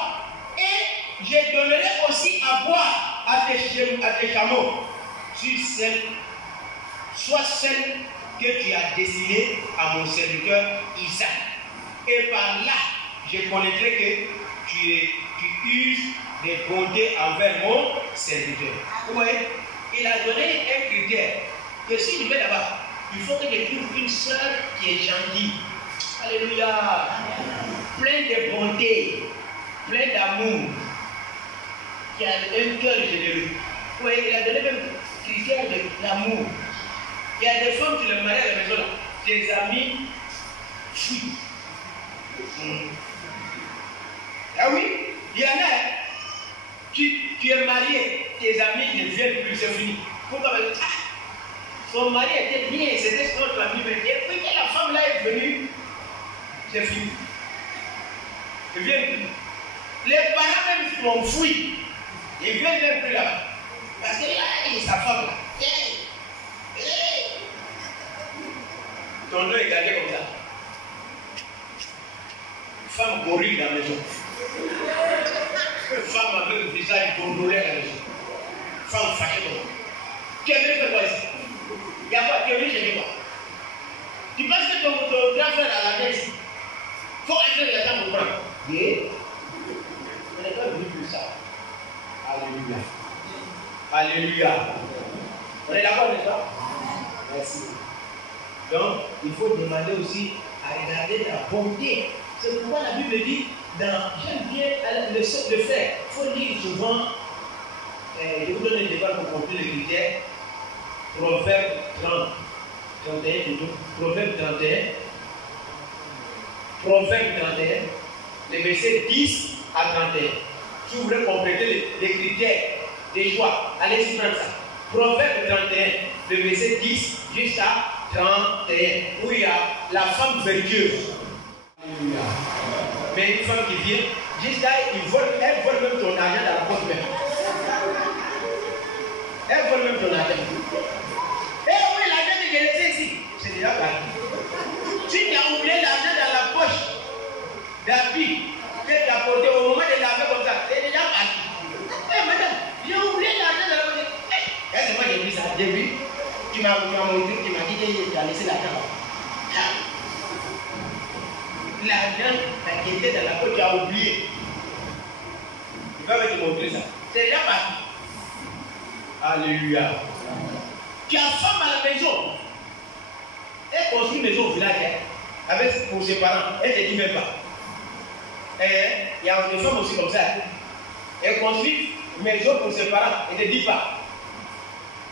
et je donnerai aussi à boire à tes chameaux, soit celle que tu as destinée à mon serviteur Isaac. Et par là, je connaîtrai que tu uses de bonté envers mon serviteur. Oui, il a donné un critère que si je vais là-bas, il faut que je trouve une sœur qui est gentille. Alléluia. Plein de bonté, plein d'amour, qui a un cœur généreux. Oui, il a donné même critère de l'amour. Il y a des femmes qui le marient à la maison là, des amis filles. Ah oui, il y en a. Tu Tu es marié, tes amis ne viennent plus, c'est fini. Pourquoi? Son mari était bien, c'était notre ami, mais depuis que la femme là est venue, c'est fini. Ils viennent plus. Les parents même l'ont fui. Ils viennent même plus là. Parce que là, il est sa femme là. Ton nom est gardé comme ça. Femme gorille dans la maison. Femme avec le visage gondolé à la maison. Femme fâchée comme ça. Tu es venu faire quoi ici? Il y a quoi? Tu es venu chez quoi? Tu penses que ton grand frère a la tête ici? Il faut entrer dans la table pour prendre. Yeah. On n'est pas venu plus ça. Alléluia. Alléluia. On est d'accord avec ça? Merci. Donc, il faut demander aussi à regarder la bonté. C'est pourquoi la Bible dit, j'aime bien le frère, il faut lire souvent, je vous donne un débat pour comprendre les critères, Proverbe 31 plutôt, Proverbe 31, les versets 10 à 31. Si vous voulez compléter les critères, des choix, allez-y prendre ça. Proverbe 31, le verset 10 jusqu'à 31, où il y a la femme vertueuse. Alléluia. Mais une femme qui vient, jusqu'à elle vole même ton argent dans la poche même. Elle vole même ton argent. Et oui, l'argent que j'ai laissé ici, c'est déjà parti. Si tu as oublié l'argent dans la poche d'habit que tu as porté au moment de laver comme ça, c'est déjà parti. Eh madame, j'ai oublié l'argent dans la poche. Eh, c'est moi qui ai vu ça. J'ai vu. Tu m'as montré, tu m'as dit que tu as laissé l'argent. L'argent qui était dans la poche, tu as oublié. Il va te montrer ça. C'est déjà parti. Alléluia. Tu as femme à la maison. Elle construit une maison au village avec pour ses parents. Elle ne te dit même pas. Il y a des femmes aussi comme ça. Elle construit une maison pour ses parents. Elle ne te dit pas.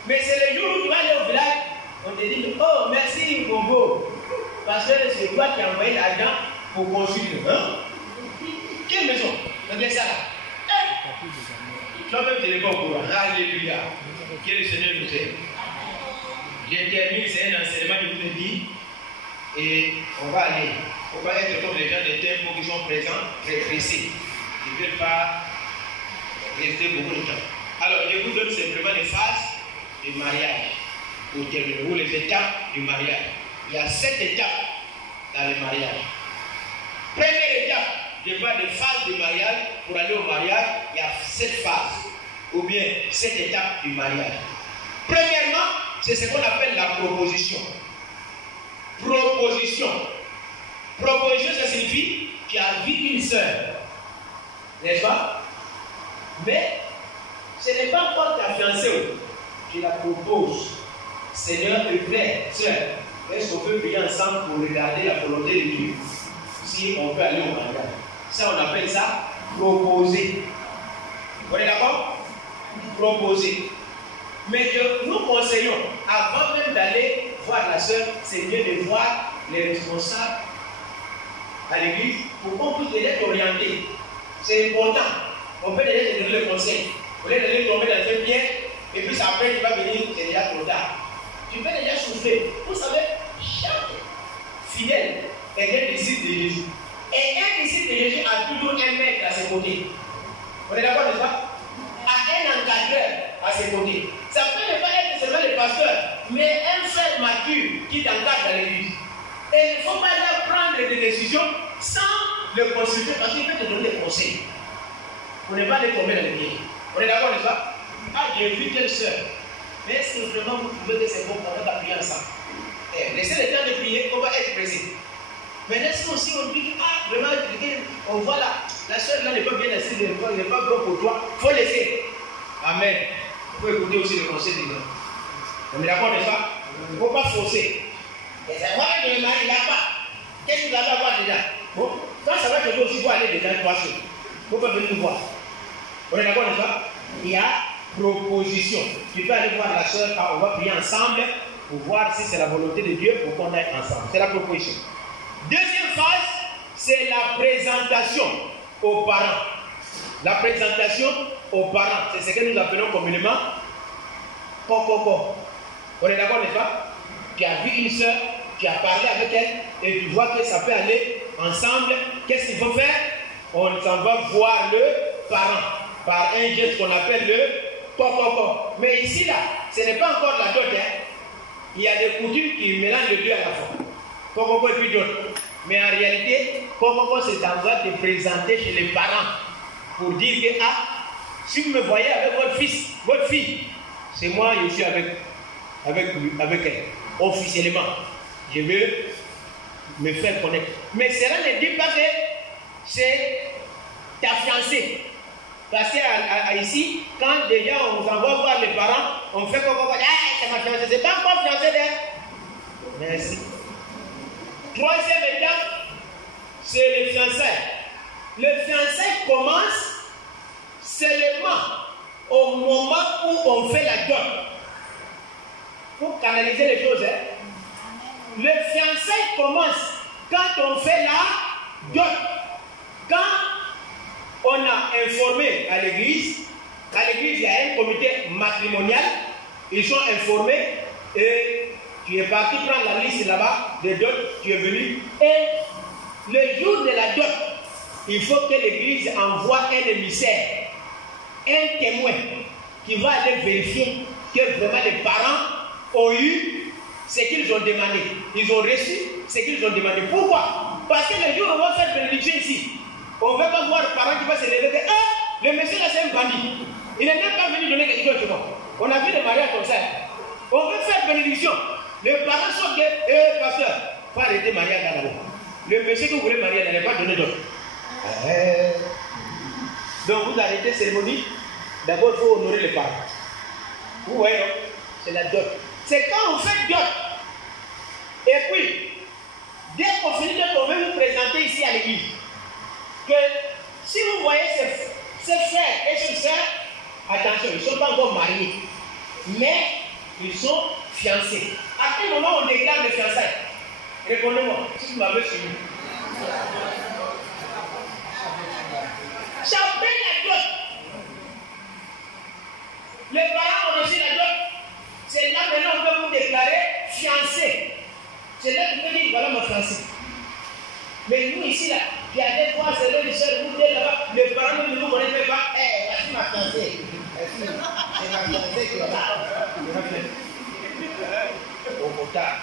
Mais c'est le jour où tu vas aller au village, on te dit, oh merci Bobo, parce que c'est toi qui as envoyé l'argent pour construire. Hein? Quelle maison? Regarde ça là. Toi-même tu n'es pas au courant. Alléluia. Que le Seigneur nous aide. Je termine, c'est un enseignement que je vous ai dit. Et on va aller. On va être comme les gens des temples qui sont présents, rétrécis. Ils ne veulent pas rester beaucoup de temps. Alors, je vous donne simplement les phases du mariage, ou les étapes du mariage. Il y a 7 étapes dans le mariage. Première étape, je parle des phases du mariage. Pour aller au mariage, il y a 7 phases, ou bien 7 étapes du mariage. Premièrement, c'est ce qu'on appelle la proposition. Proposition. Proposition, ça signifie tu as vu une sœur, n'est-ce pas? Mais ce n'est pas encore ta fiancée. Tu la proposes. Seigneur, te plaît, sœur, est-ce qu'on peut prier ensemble pour regarder la volonté de Dieu? Si on peut aller au mariage. Ça, on appelle ça proposer. Vous êtes d'accord? Proposer. Mais nous conseillons, avant même d'aller voir la sœur, c'est mieux de voir les responsables à l'église pour qu'on puisse les orienter. C'est important. On peut déjà te donner le conseil. Au lieu de tomber dans un piège, et puis après tu vas venir, c'est déjà trop tard. Tu peux déjà souffrir. Vous savez, chaque fidèle est un disciple de Jésus. Et un disciple de Jésus a toujours un maître à ses côtés. On est d'accord, n'est-ce pas? A un encadreur à ses côtés. Ça peut ne pas être seulement le pasteur, mais un frère mature qui t'encadre dans l'église. Et il ne faut pas là prendre des décisions sans le consulter parce qu'il peut te donner des conseils. Pour ne pas aller tomber dans les pieds. On est d'accord, n'est-ce pas? Ah, j'ai vu telle soeur. Mais est-ce que vraiment vous trouvez que c'est bon qu'on va prier ensemble? Laissez le temps de prier, on va être pressé. Mais est-ce aussi on dit, ah, vraiment, on voit là, la soeur là n'est pas bien assise, elle n'est pas bon pour toi, il faut laisser. Amen. Il faut écouter aussi le conseil des gens. On est d'accord, n'est-ce pas? Il ne faut pas forcer. Et c'est moi qui me marie là-bas. Qu'est-ce que tu vas avoir déjà? Bon, quand ça va te dire aussi, il faut aller déjà 3 choses. Il ne faut pas venir nous voir. On est d'accord, n'est-ce pas? Il y a proposition. Tu peux aller voir la soeur, on va prier ensemble pour voir si c'est la volonté de Dieu pour qu'on aille ensemble. C'est la proposition. Deuxième phase, c'est la présentation aux parents. La présentation aux parents. C'est ce que nous appelons communément Kokoko. On est d'accord, n'est-ce pas? Tu as vu une soeur, tu as parlé avec elle et tu vois que ça peut aller ensemble. Qu'est-ce qu'il faut faire? On s'en va voir le parent par un geste qu'on appelle le Kokoko. Mais ici, là, ce n'est pas encore la dot. Hein. Il y a des coutumes qui mélangent les deux à la fois. Kokoko et puis dot. Mais en réalité, Kokoko, c'est en train de te présenter chez les parents pour dire que, ah, si vous me voyez avec votre fils, votre fille, c'est moi, je suis avec elle. Officiellement, je veux me faire connaître. Mais cela ne dit pas que c'est ta fiancée. Parce qu'ici, quand déjà on s'en va voir les parents, on fait Kokoko, ah, c'est ma fiancée, c'est pas encore fiancée d'elle. Merci. Troisième étape, c'est le fiançailles. Le fiançailles commence seulement au moment où on fait la dot. Pour canaliser les choses, hein. Le fiançailles commence quand on fait la dot. Quand on a informé à l'église, il y a un comité matrimonial, ils sont informés et tu es parti prendre la liste là-bas des dots, tu es venu. Et le jour de la dot, il faut que l'église envoie un émissaire, un témoin qui va aller vérifier que vraiment les parents ont eu ce qu'ils ont demandé. Ils ont reçu ce qu'ils ont demandé. Pourquoi? Parce que le jour où on va faire bénédiction ici, on ne veut pas voir le parent qui va se lever et ah, le monsieur là c'est un bandit. Il n'est même pas venu donner quelque chose. On a vu des mariages comme ça. On veut faire bénédiction. Les parents sont que, pasteur, il faut arrêter le mariage là-bas. Le monsieur que vous voulez marier n'allait pas donner d'autre. Donc vous arrêtez la cérémonie. D'abord, il faut honorer les parents. Vous voyez, c'est la dot. C'est quand on fait dot. Et puis, dès qu'on finit dot, on veut vous présenter ici à l'église. Que si vous voyez ces frères et ces sœurs, attention, ils ne sont pas encore mariés. Mais ils sont fiancés. À quel moment on déclare les fiançailles? Répondez-moi, si vous m'avez suivi. Chapez la dot. Les parents ont reçu la dot. C'est là maintenant on peut vous déclarer fiancé. C'est là que vous dites, voilà ma fiancée. Mais nous ici, là, il y a des fois, c'est là, les soeurs, vous dites là-bas, les parents ne nous connaissent pas. Eh, voici ma fiancée. C'est ma fiancée qui est là. Au retard.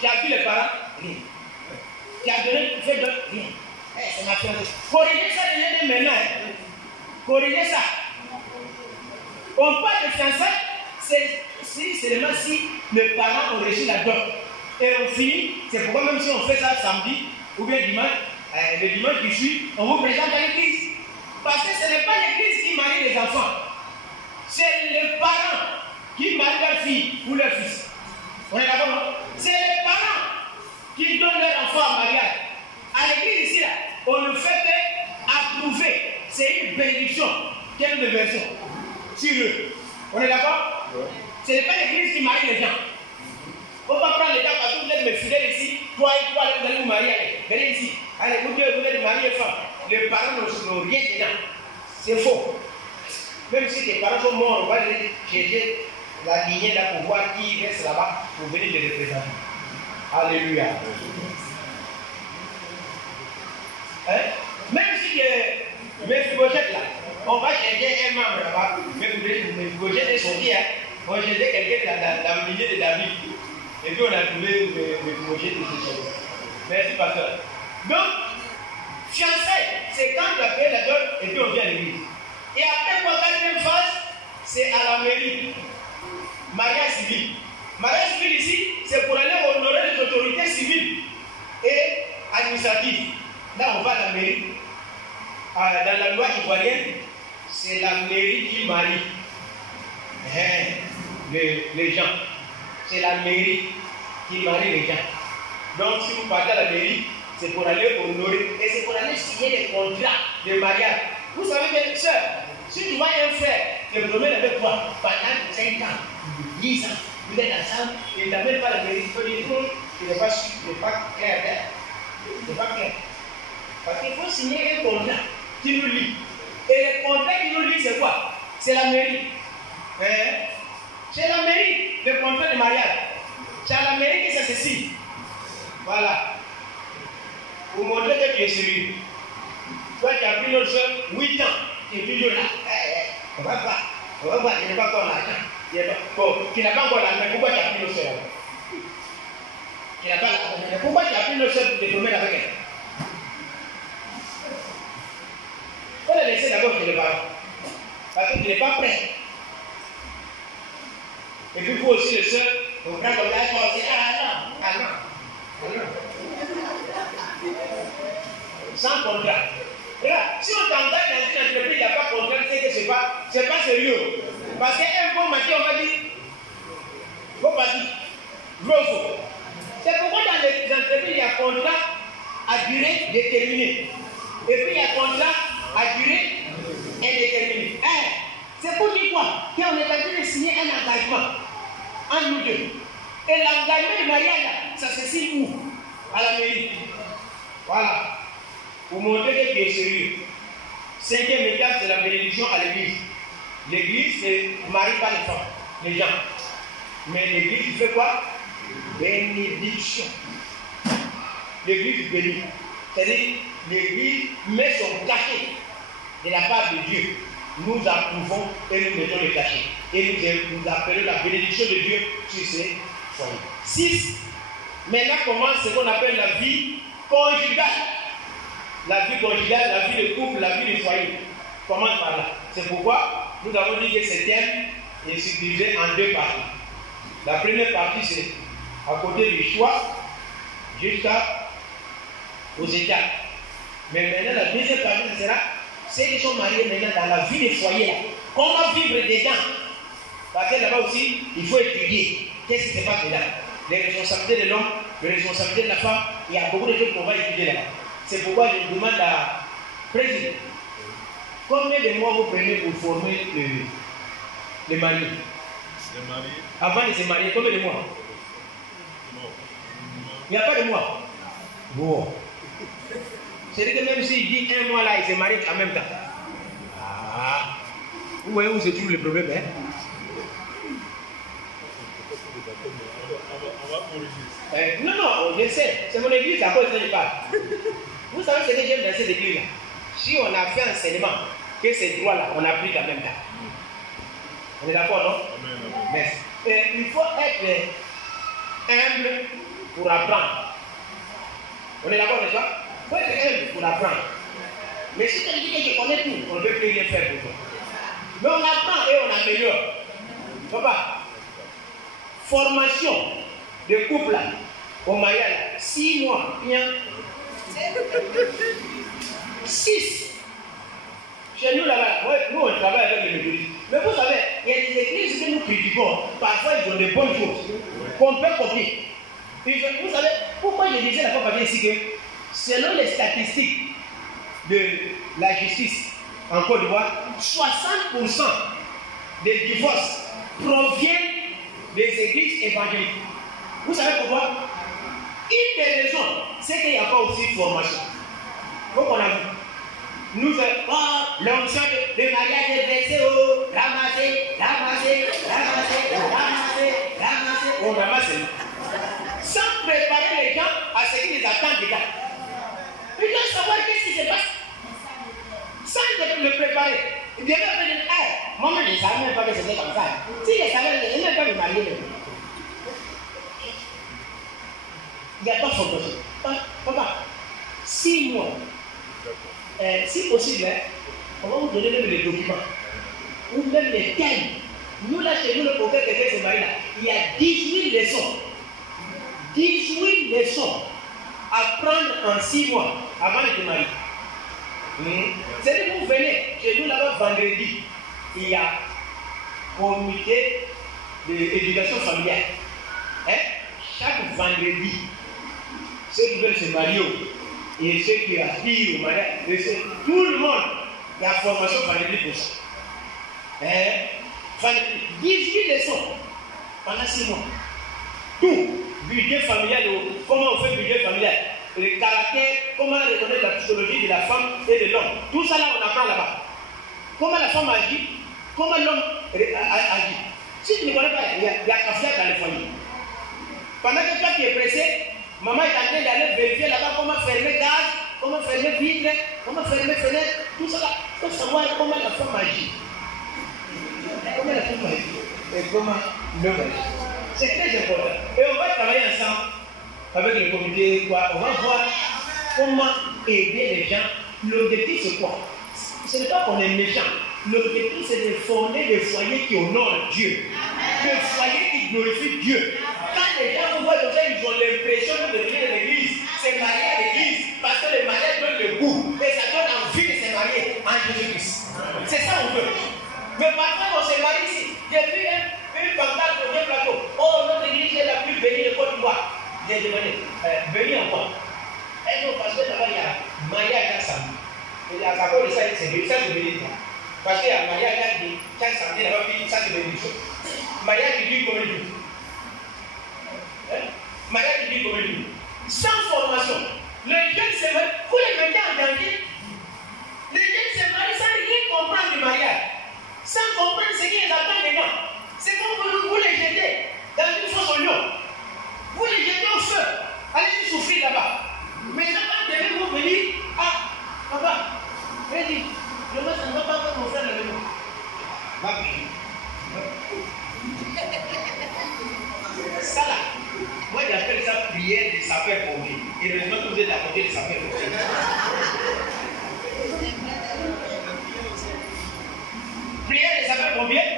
Tu as vu les parents? Rien. Tu as donné, tu fais de rien. Eh, c'est ma fiancée. Corrigez ça de maintenant. Corrigez ça. On parle de fiançailles, c'est seulement si les parents ont reçu la dot. Et on finit, c'est pourquoi même si on fait ça samedi ou bien dimanche, le dimanche qui suit, on vous présente à l'église. Parce que ce n'est pas l'église qui marie les enfants. C'est les parents qui marient leur fille ou leur fils. On est d'accord, non? C'est les parents qui donnent leur enfant en mariage. À l'église ici, là, on ne fait qu'approuver. C'est une bénédiction. Quelle de version sur eux. On est d'accord? Ce n'est pas l'église qui marie les gens. On va prendre les gens parce que vous êtes mes fidèles ici. Toi et toi, vous allez vous marier. Venez ici. Allez, vous êtes mariés femmes. Les parents n'ont rien dedans. C'est faux. Même si tes parents sont morts, on va aller chercher la lignée là pour voir qui reste là-bas pour venir les représenter. Alléluia. Hein? Même si Mephibosheth là, on va chercher un membre là-bas. Mephibosheth est sorti, hein? On cherchait quelqu'un dans le milieu de David. Et puis on a trouvé Mephibosheth et ses choses. Merci, pasteur. Donc, fiançailles, c'est quand tu as fait la dot et puis on vient à l'église. Et après, pour la quatrième phase, c'est à la mairie. Mariage civil. Mariage civil ici, c'est pour aller honorer les autorités civiles et administratives. Là, on va à la mairie. Dans la loi ivoirienne, c'est la mairie qui marie les gens. C'est la mairie qui marie les gens. Donc, si vous partez à la mairie, c'est pour aller honorer et c'est pour aller signer des contrats de mariage. Vous savez que, sœur, si tu vois un frère te promène avec toi pendant 5 ans, 10 ans, vous êtes ensemble, il ne t'amène pas à la mairie, il faut dire non, il n'est pas sûr, il n'est pas clair. Il n'est pas clair. Parce qu'il faut signer un contrat qui nous lie. Et le contrat qui nous lie, c'est quoi? C'est la mairie. C'est la mairie, le contrat de mariage. C'est à la mairie que ça se signe. Voilà. Pour montrer que tu es sérieux. Toi, tu as pris notre soeur 8 ans. Tu es toujours là. On va voir. On va voir. Tu n'as pas encore l'argent. Bon, tu n'as pas encore l'argent. Pourquoi tu as pris notre soeur? Tu n'as pas l'argent. Pourquoi tu as pris notre soeur pour te promener avec elle? Il faut la laisser d'abord chez les parents. Parce que tu n'es pas prêt. Et puis, il faut aussi le soeur. On prend comme là, on dit ah non. Sans contrat. Regarde, si on t'engage dans une entreprise, il n'y a pas de contrat, c'est que c'est pas sérieux. Parce qu'un bon matin, on va dire, faut pas dire, l'offre. C'est pourquoi dans les entreprises, il y a contrat à durée déterminée. Et puis il y a contrat à durée indéterminée. C'est pour dire quoi? Qu'on est en train de signer un engagement entre nous deux. Et l'engagement de mariage, ça se signe où? À la mairie. Voilà. Pour montrer que tu es sérieux. 5e étape, c'est la bénédiction à l'église. L'église ne marie pas les femmes, les gens. Mais l'église, il fait quoi? Bénédiction. L'église bénit. C'est-à-dire, l'église met son cachet de la part de Dieu. Nous approuvons et nous mettons le cachet. Et nous appelons la bénédiction de Dieu sur ces foyers. 6. Maintenant commence ce qu'on appelle la vie conjugale. La vie conjugale, la vie de couple, la vie de foyer. Commence par là. C'est pourquoi nous avons dit que ce thème est subdivisé en 2 parties. La première partie, c'est à côté du choix jusqu'aux étapes. Mais maintenant, la deuxième partie, ce sera ceux qui sont mariés maintenant dans la vie des foyers. Là. Comment vivre dedans? Parce que là-bas aussi, il faut étudier. Qu'est-ce qui se passe dedans? Les responsabilités de l'homme, les responsabilités de la femme, il y a beaucoup de choses qu'on va étudier là-bas. C'est pourquoi je demande à président, combien de mois vous prenez pour former les mariés? Les mariés? Avant de se marier, combien de mois? Il n'y a pas de mois. Bon. C'est-à-dire que même s'il dit 1 mois là, il se marie en même temps. Ah. Vous voyez où se trouve le problème, hein? Non, je sais. C'est mon église à cause de ça je parle. Vous savez ce que j'aime dans cette église-là? Si on a fait enseignement, que ces droits-là, on applique en même temps. On est d'accord, non? Merci. Il faut être humble pour apprendre. On est d'accord, n'est-ce pas? Il faut être humble pour apprendre. Mais si tu dis que je connais tout, on ne peut plus rien faire pour toi. Mais on apprend et on améliore. Papa, formation de couple là, au mariage, 6 mois, bien. 6. Chez nous là-bas, nous on travaille avec les méthodistes. Mais vous savez, il y a des églises que nous critiquons. Parfois ils ont des bonnes choses qu'on peut copier. Vous savez, pourquoi je disais la fois ici que selon les statistiques de la justice en Côte d'Ivoire, 60% des divorces proviennent des églises évangéliques. Vous savez pourquoi? Une des raisons, c'est qu'il n'y a pas aussi de formation. Donc on a vu. Nous faisons l'onction de mariage est versé au ramasser. On ramasse. Sans préparer les gens à ce qui les attend déjà. Ils doivent savoir qu'est-ce qui se passe. Sans le préparer. Ils devaient dire, maman ne savait même pas que c'était comme ça. Si ils savaient, ils ne pouvaient pas me marier. Il n'y a pas de formation. Papa, 6 mois. Si possible, on va vous donner même les documents. Ou même les thèmes. Nous, là, chez nous, le prophète de ce mari-là, il y a 18 leçons. 18 leçons à prendre en 6 mois avant de te marier. C'est-à-dire que vous venez chez nous là-bas vendredi, il y a comité d'éducation familiale. Chaque vendredi, ceux qui veulent se marier et ceux qui aspirent au mariage, tout le monde, il y a formation vendredi pour ça. 18 leçons pendant 6 mois. Tout, budget familial, comment on fait budget familial, le caractère, comment reconnaître donné la psychologie de la femme et de l'homme. Tout ça là, on apprend là-bas. Comment la femme agit, comment l'homme agit. Si tu ne connais pas, il y a café dans le foyer. Pendant que toi tu es pressé, maman est en train d'aller vérifier là-bas comment fermer gaz, comment fermer vitre, comment fermer fenêtre, tout ça là. Il faut savoir comment la femme agit. Comment la femme agit et comment l'homme agit. C'est très important. Et on va travailler ensemble avec le comité. On va voir comment aider les gens. L'objectif c'est quoi? Ce n'est pas qu'on est méchant. L'objectif c'est de fonder des foyers qui honorent Dieu. Des foyers qui glorifient Dieu. Quand les gens vous voient comme ça, ils ont l'impression de venir à l'église, c'est marier à l'église, parce que le mariage donne le goût et ça donne envie de se marier en Jésus-Christ. C'est ça qu'on veut. Mais parfois on se marie ici. J'ai vu une pancarte au plateau. Oh, notre église est la plus bénie de Côte d'Ivoire. J'ai demandé, bénie en quoi? Et non, parce que là-bas il y a mariage chaque samedi. Et à cause de ça, c'est béni. Parce qu'il y a mariage chaque samedi, là-bas, ça c'est bénédiction. Mariage qui dure combien de jours? Mariage qui dure combien de jours? Sans formation. Les jeunes se marient, vous les mettez en danger. Les jeunes se marient sans rien comprendre du mariage. Sans comprendre ce qui les attend dedans. C'est comme vous les jetez dans une fosse au lion. Vous les jetez au feu. Allez-y souffrir là-bas. Mais quand devez vous venir, ah, papa, vas-y, le matin, ne va pas faire mon frère le maison. Va prier. Ça là, moi j'appelle ça prière des sapeurs-pompiers. Et heureusement que vous êtes à côté des sapeurs-pompiers. Prière des sapeurs-pompiers,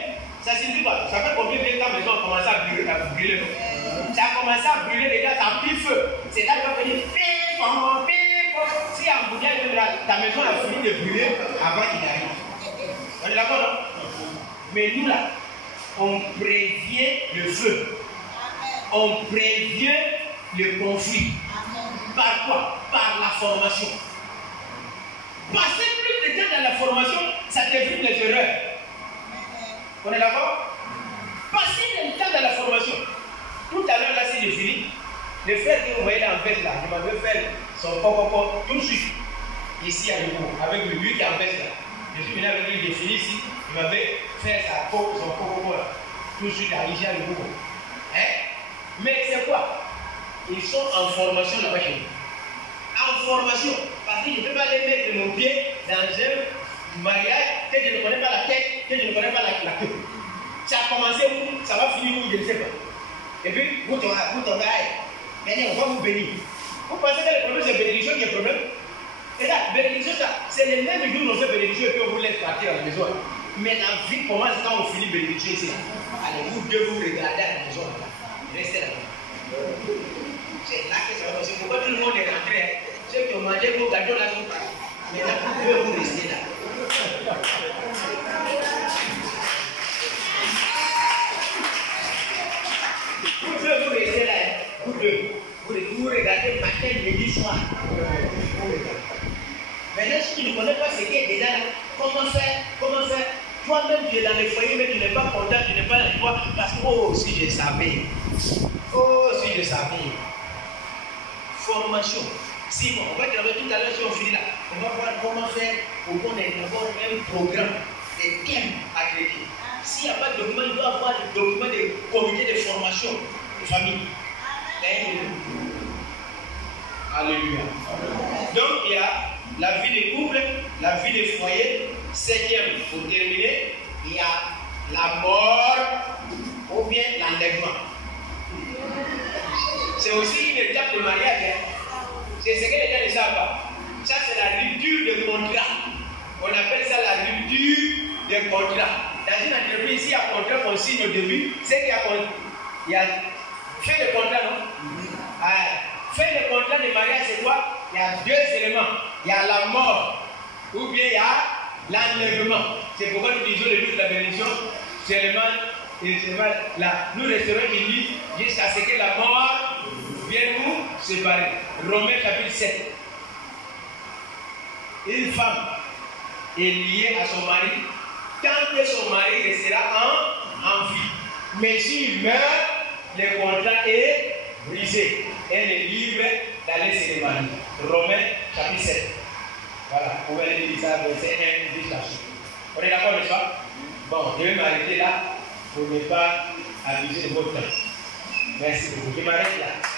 ça signifie quoi? Sapeurs-pompiers viennent quand la maison a commencé à brûler. Ça a commencé à brûler, les gars, ça a pris feu. C'est là qu'on va venir, si un bouillard, ta maison a fini de brûler avant qu'il arrive. On est d'accord, non? Mais nous là, on prévient le feu. On prévient le conflit. Par quoi? Par la formation. Passer plus de temps dans la formation, ça t'évite les erreurs. On est d'accord? Passer du temps dans la formation. Tout à l'heure, là, c'est fini. Le frère que vous voyez là en veste, là, il m'avait fait son coco tout de suite. Ici à nouveau, avec lui qui est en veste là. Je suis venu avec lui, il est fini ici. Il m'avait fait son coco là. Tout de suite à ici à nouveau. Hein? Mais c'est quoi? Ils sont en formation là-bas chez nous. En formation. Parce que je ne peux pas les mettre mon pied dans un mariage que je ne connais pas la tête, que je ne connais pas la queue. Ça a commencé où? Ça va finir où? Je ne sais pas. Et puis, vous t'en allez. Maintenant, on va vous bénir. Vous pensez que le problème, c'est bénédiction qui est le problème? Et là, bénédiction, c'est le même jour où on fait bénédiction et puis on vous laisse partir à la maison. Mais la vie commence quand on finit bénédiction ici. Allez, vous deux, vous regardez à la maison. Restez là. C'est là que ça va passer. Pourquoi tout le monde est rentré? Ceux qui ont mangé vos gâteaux là sont partis. Maintenant, vous pouvez vous rester là. Vous pouvez vous rester là. Vous regardez matin, midi, soir. Maintenant, si tu ne connais pas ce qui est dedans, comment faire? Toi-même, tu es dans le foyer, mais tu n'es pas content, tu n'es pas dans joie, parce que, oh, si je savais. Oh, si je savais. Formation. Si, bon, on va travailler tout à l'heure, si on finit là. On va voir comment faire pour qu'on ait un programme, des thèmes à créer. S'il n'y a pas de document, il doit y avoir des documents de comité de formation de famille. Alléluia. Donc il y a la vie des couples, la vie des foyers. Septième, pour terminer, il y a la mort ou bien l'enlèvement. C'est aussi une étape de mariage. C'est ce que les gens ne savent pas. Ça, c'est la rupture de contrat. On appelle ça la rupture de contrat. Dans une entreprise, s'il y a un contrat qu'on signe au début, c'est qu'il y a fait le contrat, non? Fait le contrat de mariage, c'est quoi? Il y a deux éléments. Il y a la mort ou bien il y a l'enlèvement. C'est pourquoi nous disons le but de la bénédiction, seulement là. Nous resterons unis jusqu'à ce que la mort vienne nous séparer. Romains chapitre 7. Une femme est liée à son mari tant que son mari restera en vie. Mais s'il meurt, le contrat est brisé. Elle est libre d'aller se marier. Romains chapitre 7. Voilà, vous pouvez aller lire ça, verset 1 jusqu'à 8. On est d'accord, n'est-ce pas? Bon, je vais m'arrêter là pour ne pas abuser de votre temps. Merci beaucoup. Je m'arrête là.